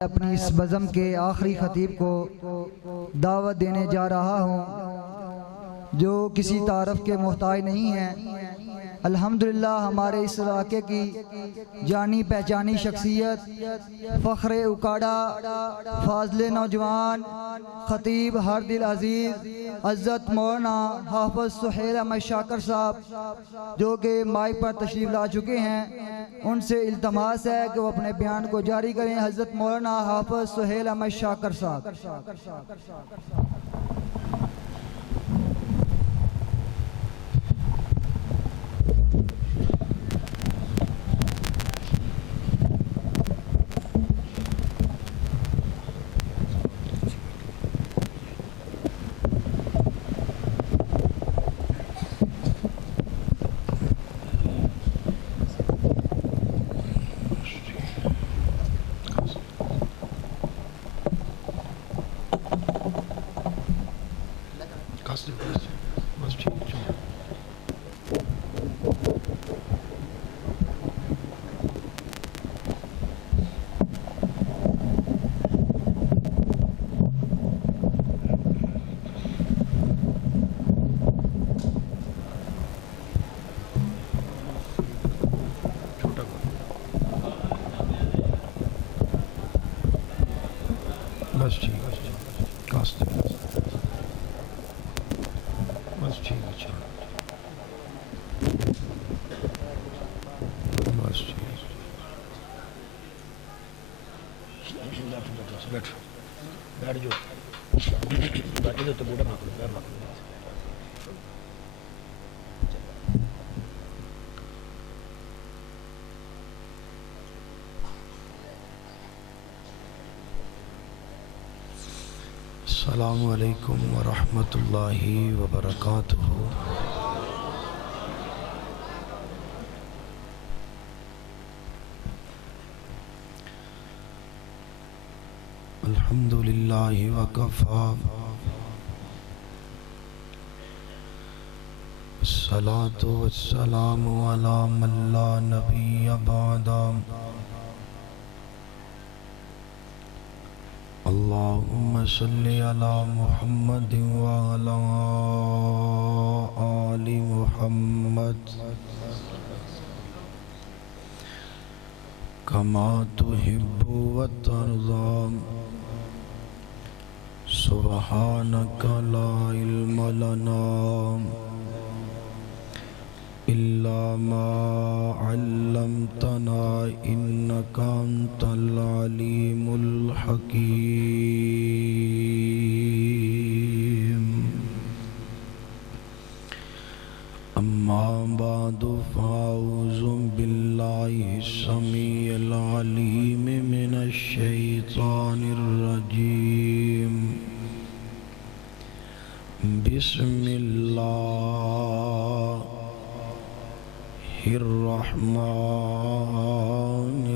اپنی اس بزم کے آخری خطیب کو دعوت دینے جا رہا ہوں جو کسی تعارف کے محتاج نہیں ہیں۔ الحمدللہ ہمارے اس علاقے کی جانی پہچانی شخصیت، فخر اکاڑا، فاضل نوجوان، خطیب ہر دل عزیز عزت مولانا حافظ سہیل احمد شاکر صاحب جو کہ مائک پر تشریف لا چکے ہیں، ان سے التماس ہے کہ وہ اپنے بیان کو جاری کریں۔ حضرت مولانا حافظ سہیل احمد شاکر صاحب۔ بیٹھ جو بیٹھے تو بوڑھا ماکلو السلام علیکم ورحمۃ اللہ وبرکاتہ۔ الحمدللہ وکفا الصلاۃ والسلام علی من لا نبی بعد۔ اللہم صلی علی محمد وعلی آل محمد کما تحب وترضی۔ سبحانک لا علم لنا الا ما علمتنا انک انت العلیم الحکیم۔ اما بعد فاعوذ باللہ السمیع العلیم من الشیطان الرجیم۔ بسم اللہ الرحمن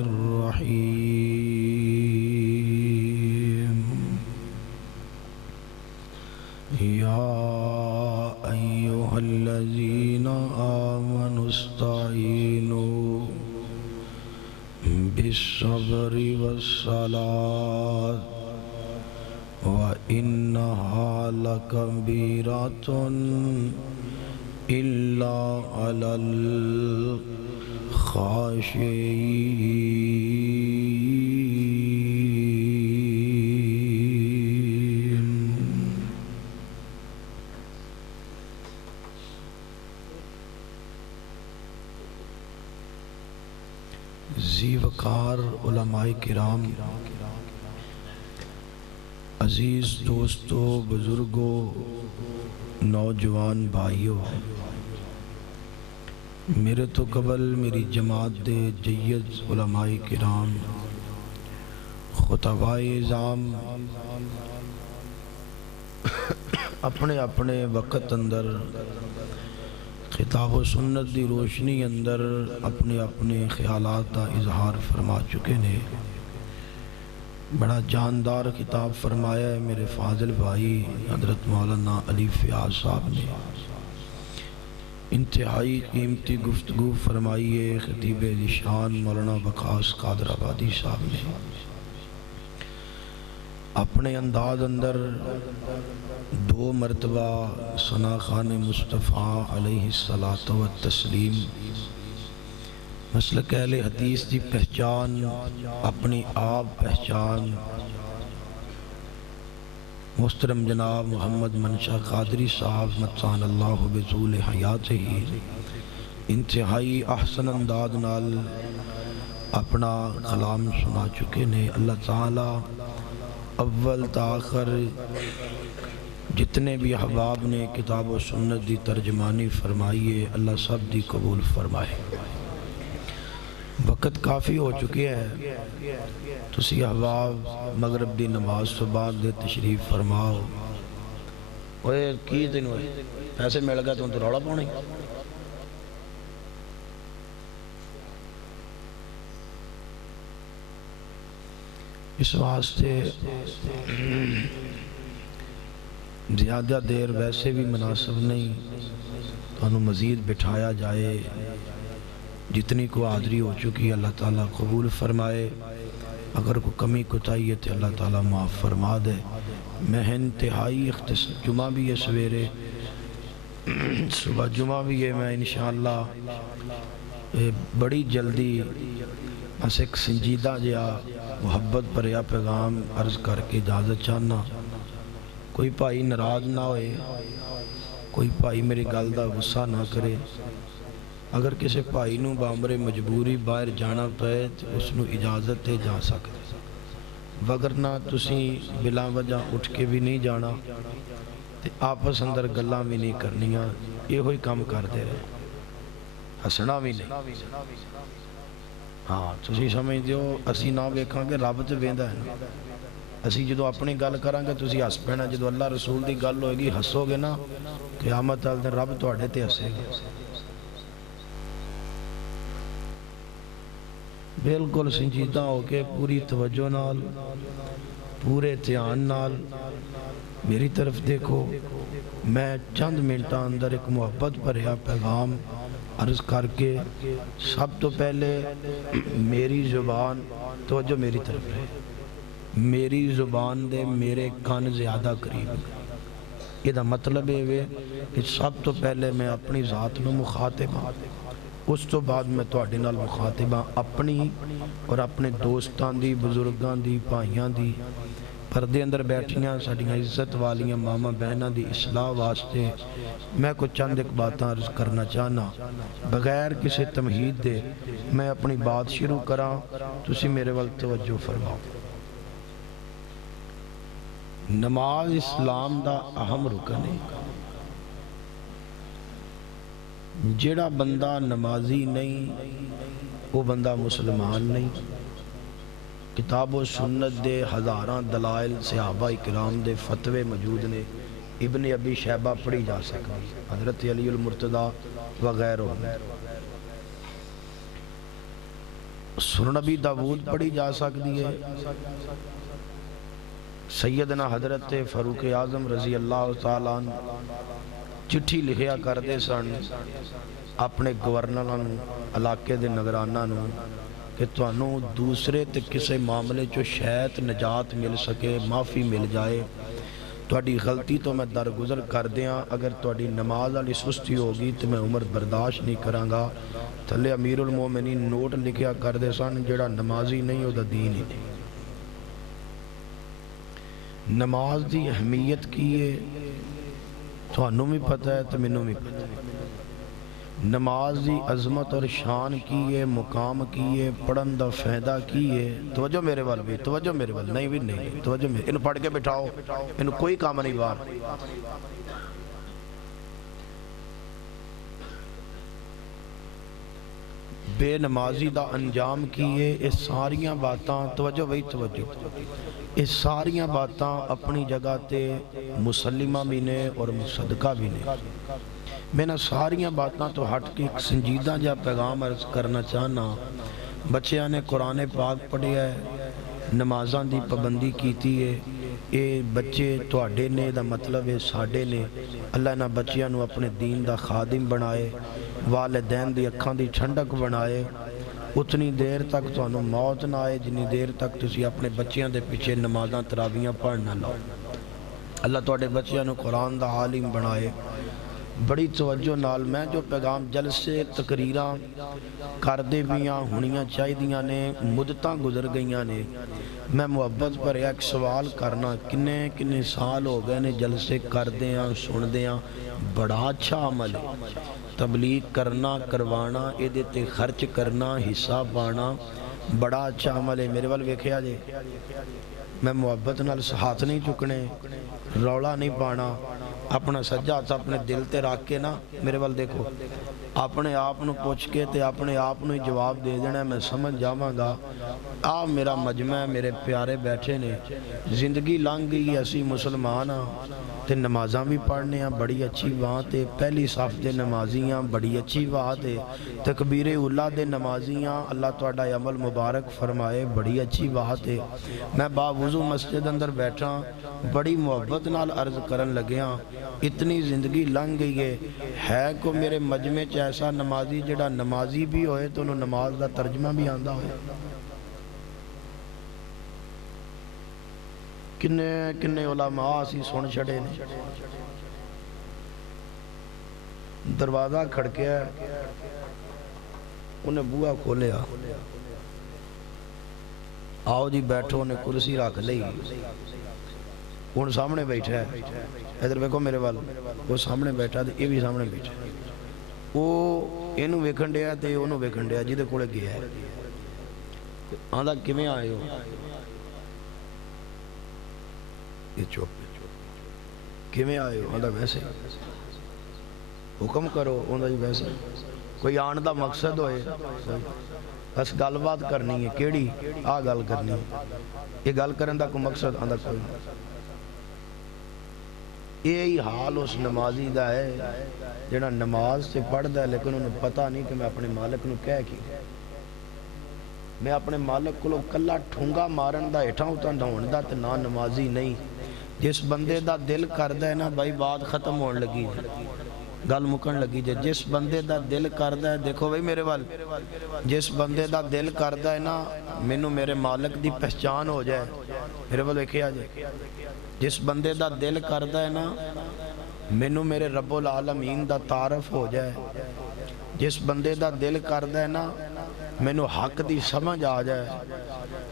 الرحیم۔ یا ایہا الذین آمنوا استعینوا بالصبر والصلاة وَإِنَّهَا لَكَبِيرَةٌ إِلَّا عَلَى الْخَاشِعِينَ۔ ذی وقار علماء کرام، عزیز دوستو، بزرگوں، نوجوان بھائیوں، میرے تو قبل میری جماعت دے جید علماء کرام، خطبائے اعظام اپنے اپنے وقت اندر کتاب و سنت دی روشنی اندر اپنے اپنے خیالات کا اظہار فرما چکے نے۔ بڑا جاندار خطاب فرمایا ہے میرے فاضل بھائی حضرت مولانا علی فیاض صاحب نے۔ انتہائی قیمتی گفتگو فرمائی ہے خطیب ذی شان مولانا وقاص قادر آبادی صاحب نے۔ اپنے انداز اندر 2 مرتبہ ثنا خان مصطفیٰ علیہ الصلاۃ والتسلیم مسلک اہل حدیث کی پہچان اپنی آپ پہچان محترم جناب محمد منشا قادری صاحب متعان اللہ بطول حیات ہی انتہائی احسن انداز نال اپنا کلام سنا چکے نے۔ اللہ تعالی اول تاخر جتنے بھی احباب نے کتاب و سنت دی ترجمانی فرمائی ہے اللہ سب دی قبول فرمائے۔ وقت کافی ہو چکے ہے، تسی احباب مغرب دی نماز تو بعد دے تشریف فرماؤ۔ اوے کی دن ہوئے پیسے مل گئے تو روڑا پاؤں اس واسطے زیادہ دیر ویسے بھی مناسب نہیں، تو انہوں مزید بٹھایا جائے۔ جتنی کو حاضری ہو چکی اللہ تعالیٰ قبول فرمائے، اگر کوئی کمی کوتاہی ہے تو اللہ تعالیٰ معاف فرما دے۔ میں انتہائی اختصار جمعہ بھی ہے، سویرے صبح جمعہ بھی ہے، میں انشاءاللہ بڑی جلدی بس ایک سنجیدہ جہا محبت بھریا پیغام عرض کر کے اجازت چاہنا۔ کوئی بھائی ناراض نہ ہوئے، کوئی بھائی میری گل دا غصہ نہ کرے۔ اگر کسی بھائی نو بامبرے مجبوری باہر جانا پے تو اس نو اجازت تے جا سکتے، وگرنہ تسی بلا وجہ اٹھ کے بھی نہیں جانا تے آپس اندر گلاں بھی نہیں کرنیاں، یہ ہوئی کام کرتے رہے، ہسنا بھی نہیں۔ ہاں تسی سمجھ دیو اسی نہ ویکھاں کہ رب تے ویندا ہے نا، اسی جدو اپنی گل کریں گے تسی ہس پینا، جدو اللہ رسول دی گل ہوئے گی ہسو گے نا، قیامت والے دن رب تواڈے تے ہسے گا۔ بالکل سنجیدہ ہو کے پوری توجہ نال پورے دھیان نال میری طرف دیکھو۔ میں چند منٹاں اندر ایک محبت بھریا پیغام عرض کر کے سب تو پہلے میری زبان توجہ میری طرف رہے، میری زبان دے میرے کان زیادہ قریب، یہ دا مطلب ہے کہ سب تو پہلے میں اپنی ذات نو مخاطب ہوں، اس تو بعد میں تواڈے نال مخاطب ہاں، اپنی اور اپنے دوستاں دی، بزرگاں دی، بھائیاں دی، پردے اندر بیٹھیاں ساڈیاں عزت والیاں ماما بہناں دی اصلاح واسطے میں کچھ چند ایک باتاں عرض کرنا چاہنا بغیر کسی تمہید دے۔ میں اپنی بات شروع کراں، تسی میرے ول توجہ فرماؤ۔ نماز اسلام دا اہم رکن ہے، جیڑا بندہ نمازی نہیں وہ بندہ مسلمان نہیں۔ کتاب و سنت دے ہزاراں دلائل صحابہ اکرام دے فتوے موجود نے، ابن ابی شیبہ پڑھی جا سکتی، حضرت علی المرتضیٰ وغیرہ، سنن نبی داود پڑھی جا سکتی ہے، سیدنا حضرت فاروق اعظم رضی اللہ تعالیٰ عنہ چٹھی لکھیا کردے سن اپنے گورنراں نوں، علاقے دے نگراناں نوں کہ تانوں دوسرے تے کسے معاملے چو شاید نجات مل سکے، معافی مل جائے، تہاڈی غلطی تو میں درگزر کر دیاں، اگر تہاڈی نماز والی سستی ہوگی تو میں عمر برداشت نہیں کراں گا۔ تھلے امیر المومنین نوٹ لکھیا کردے سن جڑا نمازی نہیں او دا دین ہی نہیں۔ نماز دی اہمیت کی ہے تھانوں بھی پتہ ہے تو مینوں بھی پتہ ہے، نماز دی عظمت اور شان کی ہے، مقام کی ہے، پڑھن دا فائدہ کی ہے۔ توجہ میرے وال بھی، توجہ میرے وال نہیں بھی نہیں، توجہ میرے، انہوں پڑھ کے بٹھاؤ، انہوں کوئی کام نہیں بار۔ بے نمازی دا انجام کیے، اس ساریاں باتاں توجہ وہی توجہ، اس ساریاں باتاں اپنی جگہ تے مسلمہ بھی نے اور مصدقہ بھی نے۔ میں نے ساریاں باتاں تو ہٹ کے ایک سنجیدہ جا پیغام عرض کرنا چاہنا۔ بچیاں نے قرآن پاک پڑھیا ہے، نمازاں دی پابندی کیتی ہے، اے بچے تواڈے نے دا مطلب ہے ساڈے نے۔ اللہ نے بچیاں نو اپنے دین دا خادم بنائے، والدین دی اکھاں دی ٹھنڈک بنائے، اتنی دیر تک تانوں موت نہ آئے جنی دیر تک تسی اپنے بچیاں دے پیچھے نمازاں تراویاں پڑھنا لاؤ۔ اللہ تواڈے بچیاں نو قرآن دا عالم بنائے۔ بڑی توجہ نال میں جو پیغام جلسے تقریراں کردے بیاں ہونیاں چاہیدیاں نے، مدتاں گزر گئیاں نے، میں محبت پر ایک سوال کرنا، کنے سال ہو گئے نے جلسے کردیاں سندیاں، بڑا اچھا عمل ہے۔ تبلیغ کرنا، کروانا، ایدے تے خرچ کرنا، حصہ پانا، بڑا اچھا عمل ہے۔ میرے وال ویکھیا جے، میں محبت نال ہاتھ نہیں چکنے، رولا نہیں پانا، اپنا سجا ہاتھ اپنے دل تے رکھ کے نا میرے وال دیکھو، اپنے آپ نو پوچھ کے تے اپنے آپ نو ہی جواب دے دینا، میں سمجھ جاواں گا آ میرا مجمع ہے، میرے پیارے بیٹھے نے، زندگی لنگ گئی، اسی مسلمان ہاں تے نمازاں بھی پڑھنے ہیں، بڑی اچھی بات ہے، پہلی صف دے نمازیاں بڑی اچھی بات ہے، تکبیر اولا دے نمازیاں اللہ تہاڈا عمل مبارک فرمائے، بڑی اچھی بات ہے۔ میں باوضو مسجد اندر بیٹھا بڑی محبت نال عرض کرن لگیاں، اتنی زندگی لنگ گئی ہے کو میرے مجمع چ ایسا نمازی جڑا نمازی بھی ہوئے تو انہوں نماز دا ترجمہ بھی آندا ہوئے؟ کنے علماء اسی سن چھڑے نے، دروازہ کھڑکیا انہیں بوہا کھولیا، آؤ جی بیٹھو، انہیں کرسی رکھ لئی، ان سامنے بیٹھا ہے، ادھر ویکھو میرے وال، وہ سامنے بیٹھا تے یہ بھی سامنے بیٹھا، وہ اینو ویکھن ڈیا تے انہوں ویکھن ڈیا، جی دے کولے گیا ہے، آندا کیویں آئے ہو؟ یہ چوپ کیویں آئے ہو؟ آندا ویسے، حکم کرو، آندا جی ویسے، کوئی آن دا مقصد ہوئے، بس گل بات کرنی ہے، کیڑی آ گل کرنی ہے، یہ گل کرن دا کوئی مقصد؟ آندا کوئی نہیں۔ یہی حال اس نمازی دا ہے جڑا نماز سے پڑھ دا ہے لیکن انہیں پتہ نہیں کہ میں اپنے مالک نو کہہ کی، میں اپنے مالک کو کلا ٹھونگا مارن دا اٹھا ہوتا ڈھون دا تے نہ نمازی نہیں۔ جس بندے دا دل کردہ ہے نا بھائی بات ختم ہون لگی جے، گل مکن لگی جے، جس بندے دا دل کردہ ہے، دیکھو بھائی میرے وال، جس بندے دا دل کردہ ہے نا مینوں میرے مالک دی پہچان ہو جائے، میرے وال دیکھے آجے، جس بندے دا دل کردہ ہے نا مینوں میرے رب العالمین دا تعارف ہو جائے، جس بندے دا دل کردہ ہے نا مینوں حق دی سمجھ آ جائے،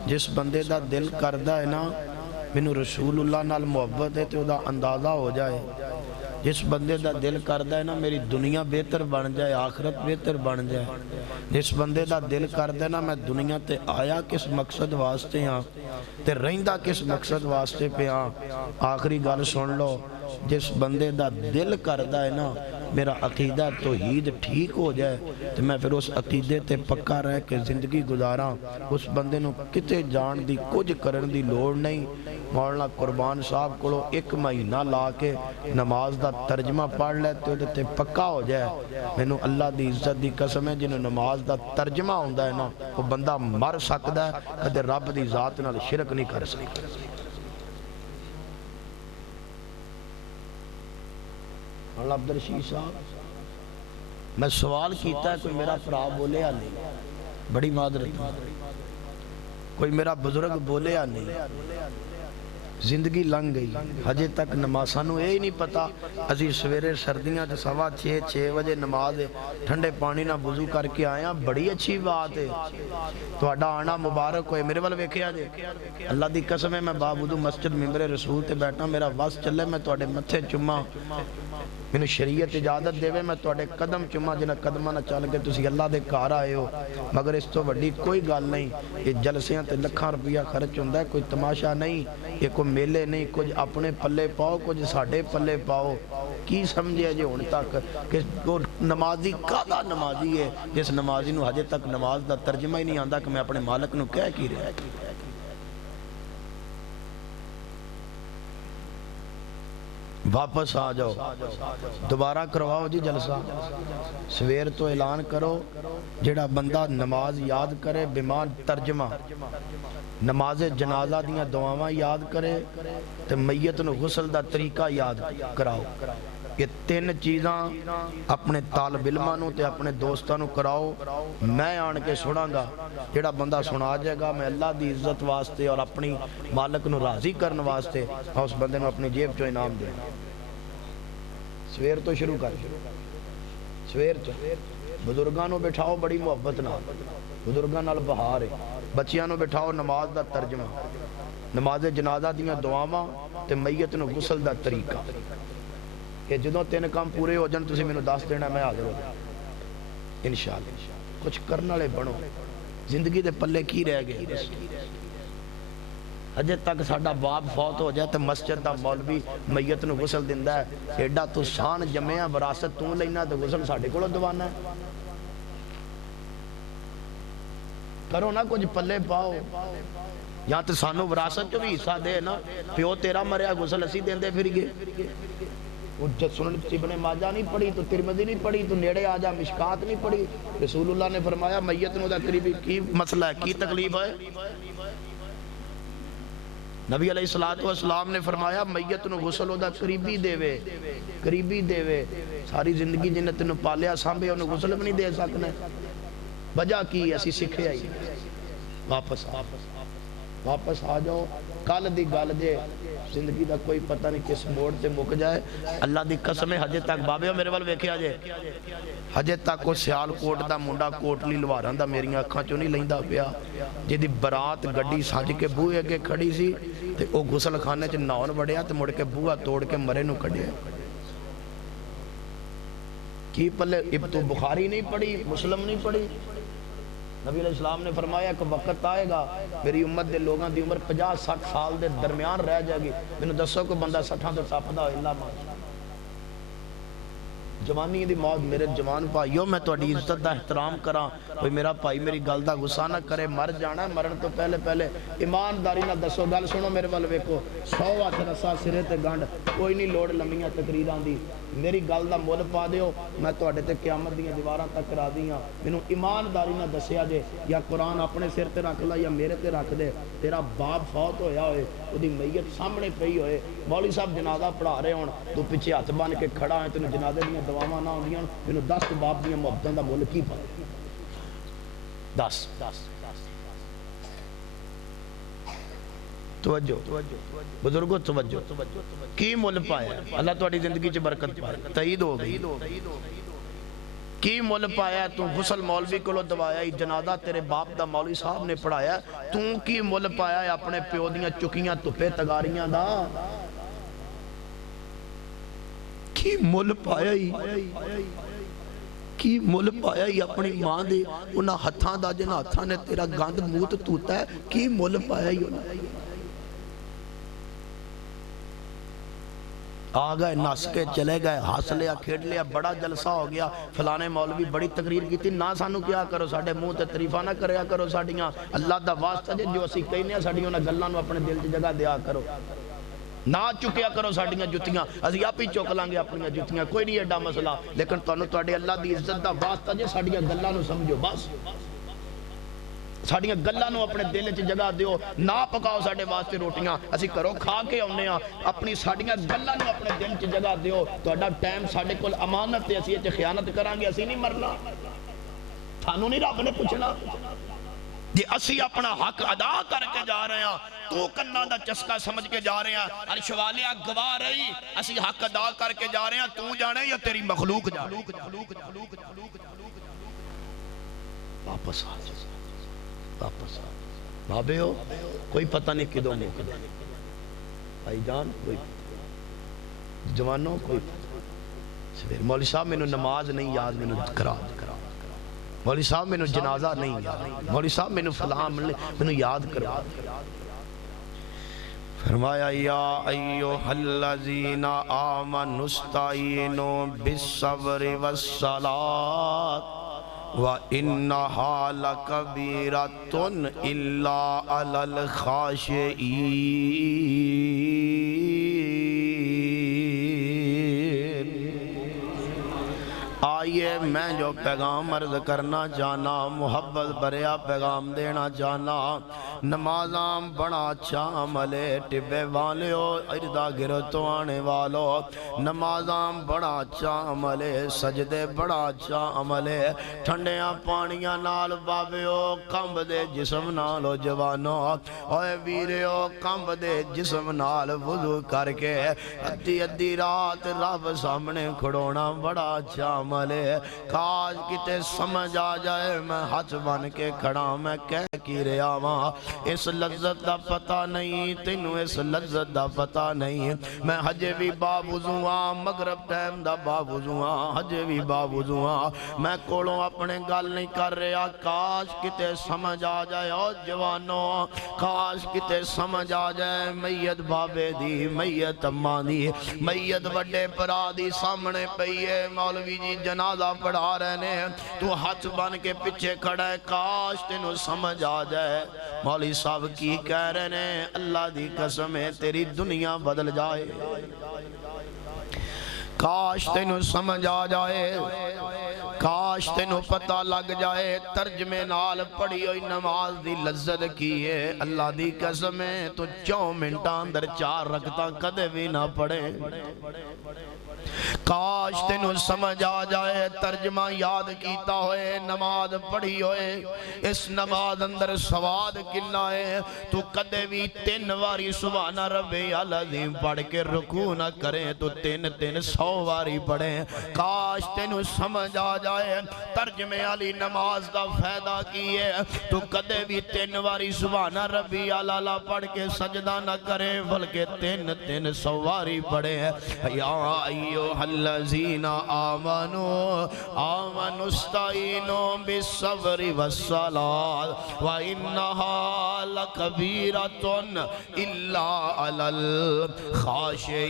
جس بندے دا دل کردہ ہے نا مینوں رسول اللہ نال محبت ہے تو دا اندازہ ہو جائے، جس بندے دا دل کردہ ہے نا میری دنیا بہتر بن جائے، آخرت بہتر بن جائے، جس بندے دا دل کردہ ہے نا میں دنیا تے آیا کس مقصد واسطے ہاں تے رہندہ کس مقصد واسطے پہ ہاں، آخری گل سن لو، جس بندے دا دل کردہ ہے نا میرا عقیدہ توحید ٹھیک ہو جائے تو میں پھر اس عقیدے تے پکا رہ کے زندگی گزاراں، اس بندے نو کتے جان دی کچھ کرن دی لوڑ نہیں۔ مولانا قربان صاحب کو ایک مہینہ لا کے نماز دا ترجمہ پڑھ لیتے ہو تے پکا ہو جائے، مینوں اللہ دی عزت دی قسم ہے جنہوں نماز دا ترجمہ ہوندہ ہے نا وہ بندہ مر سکتا ہے کدے رب دی ذات نال شرک نہیں کر سکتا۔ مولانا عبدالرشید صاحب میں سوال کیتا ہے کوئی میرا فرا بولے یا نہیں، بڑی معذرت، کوئی میرا بزرگ بولے یا نہیں، زندگی لنگ گئی ہجے تک نماز، سانو یہ نہیں پتا، اسی سویرے سردیاں تے 6:15 بجے نماز ہے، ٹھنڈے پانی نہ وضو کر کے آیا، بڑی اچھی بات ہے، تہاڈا آنا مبارک ہوئے، میرے وال ویکھیا جے، اللہ دی قسم ہے میں باوضو مسجد ممبر رسول تے بیٹھا، میرا وس چلے میں تہاڈے متھے چما، مینوں شریعت اجازت دے میں تہاڈے قدم چما، جنہاں قدماں نہ چل کے تسی اللہ دے گھر آئے ہو، مگر اس تو بڑی کوئی گل نہیں، یہ جلسیاں تے لکھاں روپیہ خرچ ہوندا ہے، کوئی تماشا نہیں، یہ کوئی میلے نہیں، کچھ اپنے پلے پاؤ کچھ ساڈے پلے پاؤ، کی سمجھے جے ہن تک کہ وہ نمازی کادا نمازی ہے جس نمازی نو ہجے تک نماز دا ترجمہ ہی نہیں آندا کہ میں اپنے مالک نو کہہ کی رہا ہے۔ واپس آ جاؤ، دوبارہ کرواؤ جی جلسہ، سویر تو اعلان کرو، جڑا بندہ نماز یاد کرے بیمان ترجمہ، نماز جنازہ دیاں دعاواں یاد کرے تے میت نو غسل دا طریقہ یاد کراؤ، کہ 3 چیزاں اپنے طالب علماں نوں تے اپنے دوستاں نوں کراؤ، میں آن کے سنا گا، جڑا بندہ سنا جائے گا میں اللہ دی عزت واسطے اور اپنی مالک نوں راضی کرن واسطے اس بندے نوں اپنی جیب چوں انعام دے۔ سویر تو شروع کر، سویر تو بزرگاں نوں بٹھاؤ بڑی محبت نال، بزرگاں نال بہار ہے، بچیاں نوں بٹھاؤ نماز دا ترجمہ، نماز جنازہ دیاں دعاواں تے میت نوں غسل دا طریقہ، کہ جدوں 3 کام پورے ہو جان تسی مینوں دس دینا، میں حاضر ہو جاؤں انشاءاللہ۔ کچھ کرن والے بنو، زندگی دے پلے کی رہ گئے؟ اجے تک ساڈا باپ فوت ہو جائے تے مسجد دا مولوی میت نوں غسل دیندا ہے، ایڈا تو شان جمعیاں وراثت تو لینا تے غسل ساڈے کولوں دوانا ہے۔ کرو نا کچھ پلے پاؤ، یا تے سانو وراثت چوں بھی حصہ دے نا، پیو تیرا مریا غسل اسی دیندے پھر گئے۔ سنن ابن ماجہ نہیں پڑھی تو ترمذی نہیں پڑھی تو نیڑے آ جا مشکات نہیں پڑھی۔ رسول اللہ نے فرمایا میت نو دا قریبی کی مسئلہ ہے، کی تکلیف ہے؟ نبی علیہ السلام نے فرمایا میت نو غسل دا قریبی دے وے، قریبی دے وے، ساری زندگی جنہیں تینوں پالیا سانبے انہوں غسل بھی نہیں دے سکنے۔ وجہ کی ایسی سکھے آئی، واپس آ جاؤ۔ کل دی گل جے زندگی دا کوئی پتہ نہیں کس موڑ تے مک جائے، اللہ دی قسم ہے ہجے تک بابے میرے وال ویکھیا جے، ہجے تک وہ سیال کوٹ دا منڈا کوٹلی لواراں دا میری اکھاں چوں نہیں لیندا پیا، جدی برات گڈی سج کے بوئے اگے کھڑی سی تے او غسل خانے چ نہاون وڑیا تے مڑ کے بوہا توڑ کے مرے نو کڈیا۔ کی پلے اب تو بخاری نہیں پڑھی، مسلم نہیں پڑھی؟ نبی علیہ السلام نے فرمایا کہ وقت آئے گا میری امت دے لوگاں دی عمر 50-60 سال دے درمیان رہ جائے گی، میں دسو کہ بندہ 60 تو ٹپدا ہوئے اللہ مان جوانی دی موت۔ میرے جوان بھائیو میں تہاڈی عزت دا احترام کراں، کوئی میرا بھائی میری گل دا غصہ نہ کرے، مر جانا ہے، مرن تو پہلے پہلے ایمانداری نہ دسو، گل سنو میرے ول ویکھو، 100 ہاتھ رسا سرے تے گنڈ، کوئی نہیں لوڑ لمیاں تقریراں دی، میری گل دا مول پا دیو، میں تہاڈے تے قیامت دیاں دیواراں تک راضی ہاں۔ مینوں ایمانداری نہ دسیا جے، یا قرآن اپنے سر تے رکھ لا یا میرے تے رکھ دے، تیرا باپ فوت ہویا ہوئے، اودی میت سامنے پئی ہوئے، مولوی صاحب جنازہ پڑھا رہے ہون، تو پیچھے ہاتھ بن کے کھڑا ہے، تینوں جنازے دیاں دعاواں نہ ہوندیاں، مینوں دس باپ دیاں محبتاں دا مول کی پتہ؟ دس توجہ بزرگو توجہ، کی مول پایا؟ اللہ تہاڈی زندگی چ برکت پائے، تائید ہو گئی۔ کی مول پایا؟ تو غسل مولوی کولو دوایا، جنازہ تیرے باپ دا مولوی صاحب نے پڑھایا، تو کی مول پایا ہے اپنے پیو دیاں چکیاں تپے تگاریاں دا؟ کی مول پایا ہی؟ کی مول پایا ہی اپنی ماں دے انہاں ہتھاں دا جنہاں ہتھاں نے تیرا گند موت توتا ہے؟ کی مول پایا ہی انہاں؟ آ گئے نس کے چلے گئے، ہس لیا کھیڈ لیا، بڑا جلسہ ہو گیا، فلانے مولوی بڑی تقریر کی تھی، نہ سانو کیا کرو، ساڈے منہ تے تعریفاں نہ کریا کرو ساڈیاں، اللہ دا واسطہ جے جو اسی کہنے ہیں ساڈیاں انہاں گلاں نو اپنے دل چ جگہ دیا کرو، نہ چکیا کرو ساڈیاں جتیاں، اسی آپ ہی چک لیں گے اپنی جتیاں، کوئی نہیں ایڈا مسئلہ، لیکن تانوں تہاڈے اللہ دی عزت دا واسطہ جے ساڈیاں گلاں نو سمجھو، بس ساڈیاں گلاں نو اپنے دل چ جگہ دیو، نہ پکاؤ ساڈے واسطے روٹیاں، اسی کرو کھا کے آنے ہاں، اپنی ساڈیاں گلاں نو اپنے دل چ جگہ دیو، تہاڈا ٹائم ساڈے کول امانت ہے، اسی اچ خیانت کران گے، اسی نہیں مرنا، تھانوں نہیں رب نے پوچھنا، جی اسی اپنا حق ادا کر کے جا رہے ہیں، تو کناں دا چسکا سمجھ کے جا رہے ہیں، عرش والیاں گواہ رہی، اسی حق ادا کر کے جا رہے ہیں، تو جانے یا تیری مخلوق جانے، واپس آ جا، واپس آ بابے ہو، کوئی پتہ نہیں کدوں موقع دے، بھائی جان کوئی جوانوں کوئی پتہ، مولوی صاحب میں نماز نہیں یاد میں کرا، مولوی صاحب میں جنازہ نہیں یاد، مولوی صاحب میں فلاں میں یاد کرا، فرمایا یا ایوہ الذین آمنوا استعینوا بالصبر والصلاة وَإِنَّهَا لَكَبِيرَةٌ إِلَّا عَلَى الْخَاشِعِينَ۔ آئیے میں جو پیغام عرض کرنا چاہنا، محبت بریا پیغام دینا چاہنا، نمازاں بڑا اچھا عمل ہے ٹبے والیو اردا گرتوں آنے والو نمازاں بڑا اچھا عمل ہے سجدے بڑا اچھا عمل ہے ٹھنڈیاں پانیاں نال بابیو کمب دے جسم نالو جوانو اوے ویریو کمب دے جسم نال وضو کر کے ادھی ادھی رات رب سامنے کھڑونا بڑا اچھا عمل ہے کاش کتے سمجھ آ جائے میں ہاتھ بن کے کھڑا میں کہہ کی رہا ماں اس لذت دا پتہ نہیں تینوں اس لذت دا پتہ نہیں میں حجے بھی باوضوآں مغرب ٹائم دا باوضوآں حجے بھی باوضوآں میں کولوں اپنے گل نہیں کر رہا کاش کتے سمجھ آ جائے او جوانوں کاش کتے سمجھ آ جائے میت بابے دی میت اماں دی میت وڈے پرا دی سامنے پئیے مولوی جی جنازہ پڑھا رہنے تو ہاتھ بن کے پیچھے کھڑا ہے کاش تینوں سمجھ آ جائے مولوی صاحب کی کہہ رہے ہیں اللہ دی قسم ہے تیری دنیا بدل جائے کاش تینوں سمجھ آ جائے کاش تینوں پتہ لگ جائے ترجمے نال پڑھی ہوئی نماز دی لذت کی ہے اللہ دی قسم ہے تو 4 منٹاں اندر 4 رکعتاں کدے بھی نہ پڑھے کاش تینوں سمجھ آ جائے ترجمہ یاد کیتا ہوئے نماز پڑھی ہوئے اس نماز اندر سواد کنا ہے تو کدے بھی 3 واری سبحان ربی العظیم پڑھ کے رکوع نہ کریں تو 300 واری پڑھیں کاش تینوں سمجھ آ جائے ترجمے علی نماز کا فائدہ کیے تو کدے بھی 3 واری سبحان ربی العلیٰ پڑھ کے سجدہ نہ کریں بلکہ 300 واری پڑھیں یا ایوہ الذین آمنوا استعینوا بالصبر والصلاۃ وانہا لکبیرۃ الا علی الخاشعین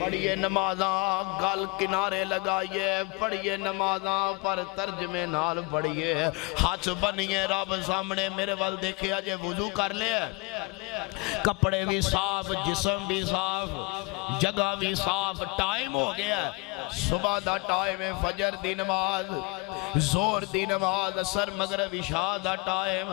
پڑھئے نمازاں گل کنارے لگائیے پڑھئے نمازاں پر ترجمے نال پڑھئے ہاتھ بنیے رب سامنے میرے وال دیکھے آجے وضو کر لے کپڑے بھی صاف جسم بھی صاف جگہ بھی صاف ٹائم ہو گیا صبح دا ٹائم ہے فجر دی نماز زور دی نماز اثر مغرب عشاء دا ٹائم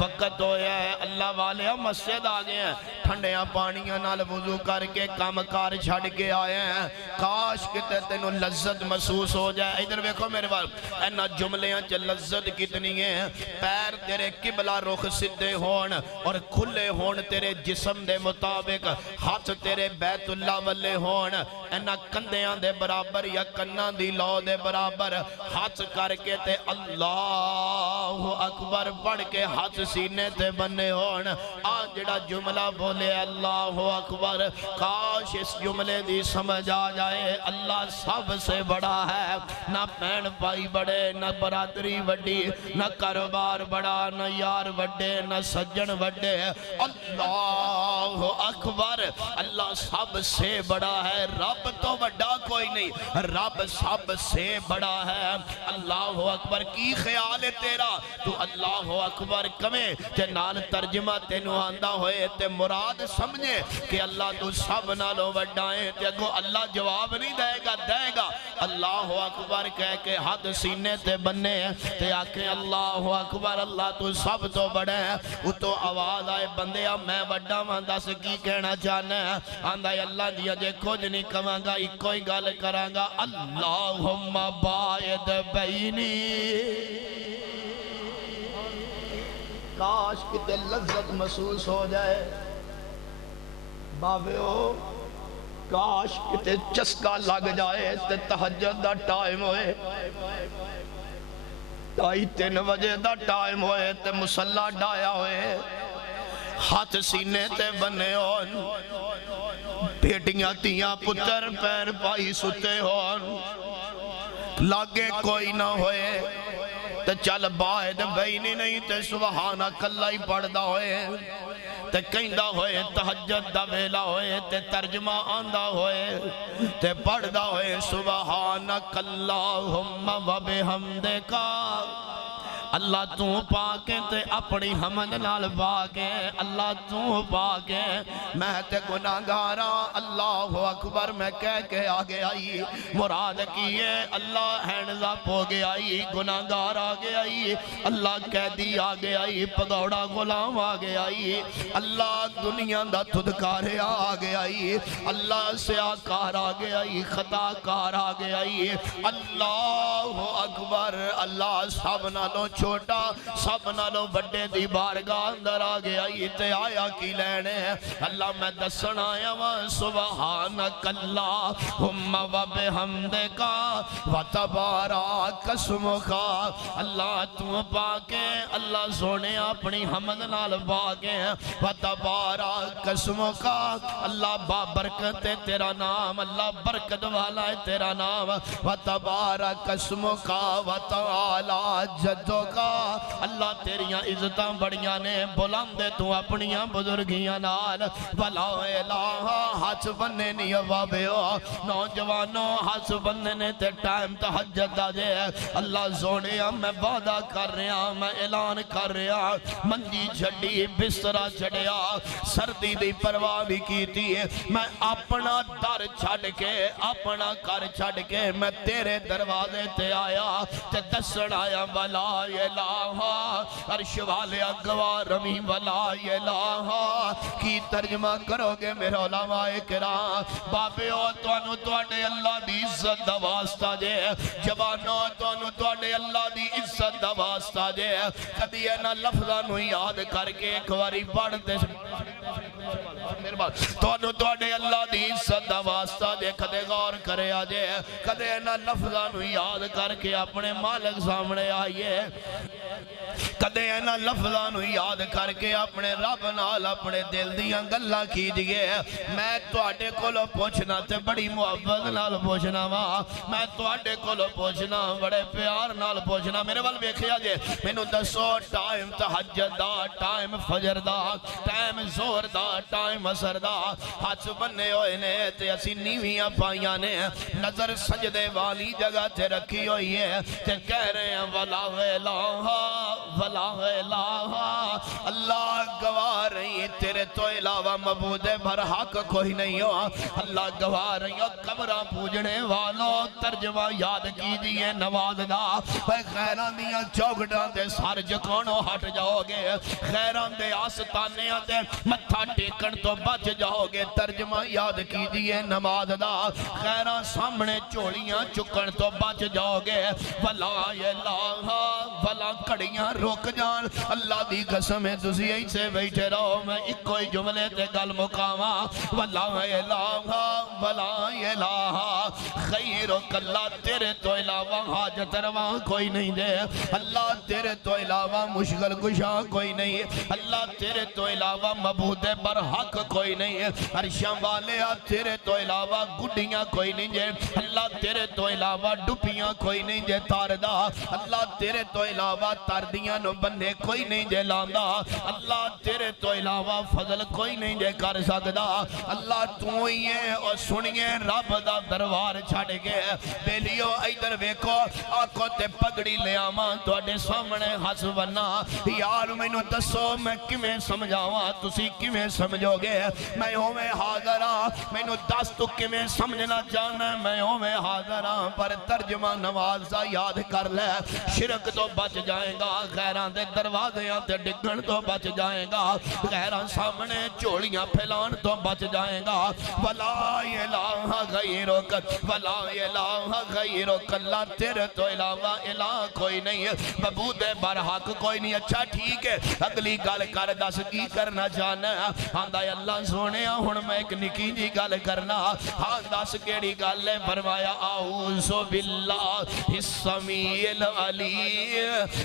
وقت ہویا ہے اللہ والے مسجد آگئے ہیں ٹھنڈیاں پانیاں نال وضو کر کے کام کار چھڑ کے آئے ہیں کاش کتے تینوں لذت محسوس ہو جائے ادھر ویکھو میرے بار اینا جملیاں چا لذت کتنی ہیں پیر تیرے قبلہ رخ سدھے ہون اور کھلے ہون تیرے جسم دے مطابق ہاتھ تیرے بیت اللہ والے ہون اینا کندیاں دے برابر یا کناں دی لو دے برابر ہاتھ کر کے تے اللہ اکبر پڑھ کے ہاتھ سینے تے بنے ہون آج جڑا جملہ بولے اللہ اکبر کاش اس جملے دی سمجھ آ جائے اللہ سب سے بڑا ہے نہ پین پائی بڑے نہ برادری وڈی نہ کاروبار بڑا نہ یار وڈے نہ سجن وڈے اللہ اکبر اللہ سب سے بڑا ہے رب تو بڑا کوئی نہیں رب سب سے بڑا ہے اللہ اکبر کی خیال ہے تیرا تو اللہ اکبر کمیں تے نال ترجمہ تینوں آندہ ہوئے تے مراد سمجھے کہ اللہ تو سب نالوں وڈائیں تے اگو اللہ جواب نہیں دے گا اللہ اکبر کہہ کے حد سینے تے بننے تے آکے اللہ اکبر اللہ تو سب تو بڑے ہیں وہ تو آواز آئے بندیا میں وڈا ماندہ سے کی کہنا چاہنا ہے آندہ اللہ دیا جے کچھ نہیں کماں گا ایک کوئی گال کراں گا اللہم باعد بینی کاش کتے لذت محسوس ہو جائے بابے ہو کاش کتے چسکا لگ جائے تے تہجد دا ٹائم ہوئے 2:30 بجے دا ٹائم ہوئے تے مسلح ڈایا ہوئے ہاتھ سینے تے بنے ہون بیٹیاں تیاں پتر پیر پائی ستے ہون لاگے کوئی نہ ہوئے تے چل باعد بینی نہیں تے سبحانہ کلہ ہی پڑھدا ہوئے تے کہندہ ہوئے تہجد دا ویلا ہوئے تے ترجمہ آندہ ہوئے تے پڑھدا ہوئے سبحانک اللہم و بحمدکا اللہ تو پاکے تے اپنی حمد نال پاکے اللہ تو پاکے میں تے گناہگارا اللہ اکبر میں کہہ کے آگے آئی مراد کیے اللہ ہینڈز اپ ہو گیا آئی گناہگار آگے آئی اللہ قیدی آگے آئی پگوڑا غلام آگے آئی اللہ دنیا دا تھدکارے آگے آئی اللہ سیاکار آگے آئی خطا کار آگے آئی اللہ اکبر اللہ سب نالوں چھوٹا سب نالوں بڑے دی بارگاہ اندر آگے آئی تے آیا کی لینے اللہ میں دسن آیا وہاں سبحانک اللہم و بحمدکا و تبارک اسمکا اللہ تو پاکے اللہ سونے اپنی حمد نال پاکے و تبارک اسمکا اللہ بابرکت تیرا نام اللہ برکت والا ہے تیرا نام و تبارک اسمکا و تعالی جدکا اللہ تیریاں عزتاں بڑیاں نے بلندے تو اپنیاں بزرگیاں نال ولا الہ ہاتھ بننے نہیں بابیو نوجوانوں ہاتھ بننے نے تے ٹائم تہجد دا جے اللہ سونیا میں وعدہ کر رہا میں اعلان کر رہا منجی چھڑی بسترہ چھڑیا سردی دی پرواہ بھی کی تھی میں اپنا در چھڑ کے اپنا کر چھڑ کے میں تیرے دروازے تے آیا تے دسڑ آیا ولا الہ عرش والے اگوار رمی ولا الہ کی ترجمہ کرو گے میرے علماء کرام بابیو توانو توڑے اللہ دی عزت دا واسطہ جے جوانو توانو توڑے اللہ دی عزت دا واسطہ جے کدی اینا لفظانو یاد کر کے ایک واری پڑھتے توانو توڑے اللہ دی عزت دا واسطہ جے کدے غور کرے آجے کدے اینا لفظانو یاد کر کے اپنے مالک سامنے آئیے کدے اینا لفظانو یاد کر کے اپنے رب نال اپنے دل دیاں گلہ کیجئے میں توڑے کولو پوچھنا تے بڑی محبت نال پوچھنا میں توڑے کولو پوچھنا بڑے پیار نال پوچھنا میرے وال بیکھیا جے میں نو دسو ٹائم تہجد دا ٹائم فجر دا ٹائم زور دا ٹائم اثر دا ہاتھ بننے ہوئے نے تے اسی نیویاں پائیاں نے نظر سجدے والی جگہ تے رکھی ہوئی ہے تے کہہ رہے ہیں ولا الہ ولا الہ اللہ گواہ رہی تیرے تو علاوہ معبود برحق کوئی نہیں ہو اللہ گواہ رہی ہو قبرہ پوجنے والوں ترجمہ یاد کیجئے نواز دا خیران دیاں چوکڑاں دے سار جکونوں ہٹ جاؤ گے خیران دے آستانیاں دے متھا ٹیکن تو بچ جاؤ گے ترجمہ یاد کیجئے نماز دا خیران سامنے چوڑیاں چکن تو بچ جاؤ گے ولا الہ ولا کڑیاں روک جان اللہ دی قسم ہے تسی یہی سے بیٹھے رہو میں ایک کوئی جملے تے گل مقاما ولا الہ ولا الہ خیرک اللہ تیرے تو علاوہ حاجت رواں کوئی نہیں دے اللہ تیرے تو علاوہ مشکل کشاں کوئی نہیں اللہ تیرے تو علاوہ معبود برحق کوئی نہیں عرشاں والے تیرے تو علاوہ گڈیاں کوئی نہیں جے اللہ تیرے تو علاوہ ڈپیاں کوئی نہیں جے تاردہ اللہ تیرے تو علاوہ تاردیاں نو بندے کوئی نہیں جے لاندہ اللہ تیرے تو علاوہ فضل کوئی نہیں جے کر سکدا اللہ تو ہی ہے اور سنیے رب دا دروار چھڑ گئے بیلیو ایدر ویکو آنکھوں تے پگڑی لے آمان تو اڈے سامنے ہس بنا یار میں نو دسو میں کمیں سمجھاواں تسی کمیں سمجھو گے میں ہوں میں حاضراں میں نو دس تو کمیں سمجھنا جانا میں ہوں میں حاضراں پر ترجمہ نوازہ یاد کر لے شرک تو بچ جائیں گا غیران دے دروازیاں تے ڈگن تو بچ جائیں گا غیران سامنے چوڑیاں پھیلان تو بچ جائیں گا ولا الہ غیرک ولا الہ غیرک اللہ تیرے تو علاوہ الہ کوئی نہیں معبود برحق کوئی نہیں اچھا ٹھیک ہے اگلی گل کر دس کی کرنا چاہنا آندہ اللہ سونے ہن میں ایک نکی جی گل کرنا ہاں دس کیڑی گل ہے فرمایا اعوذ باللہ السمیع العلیم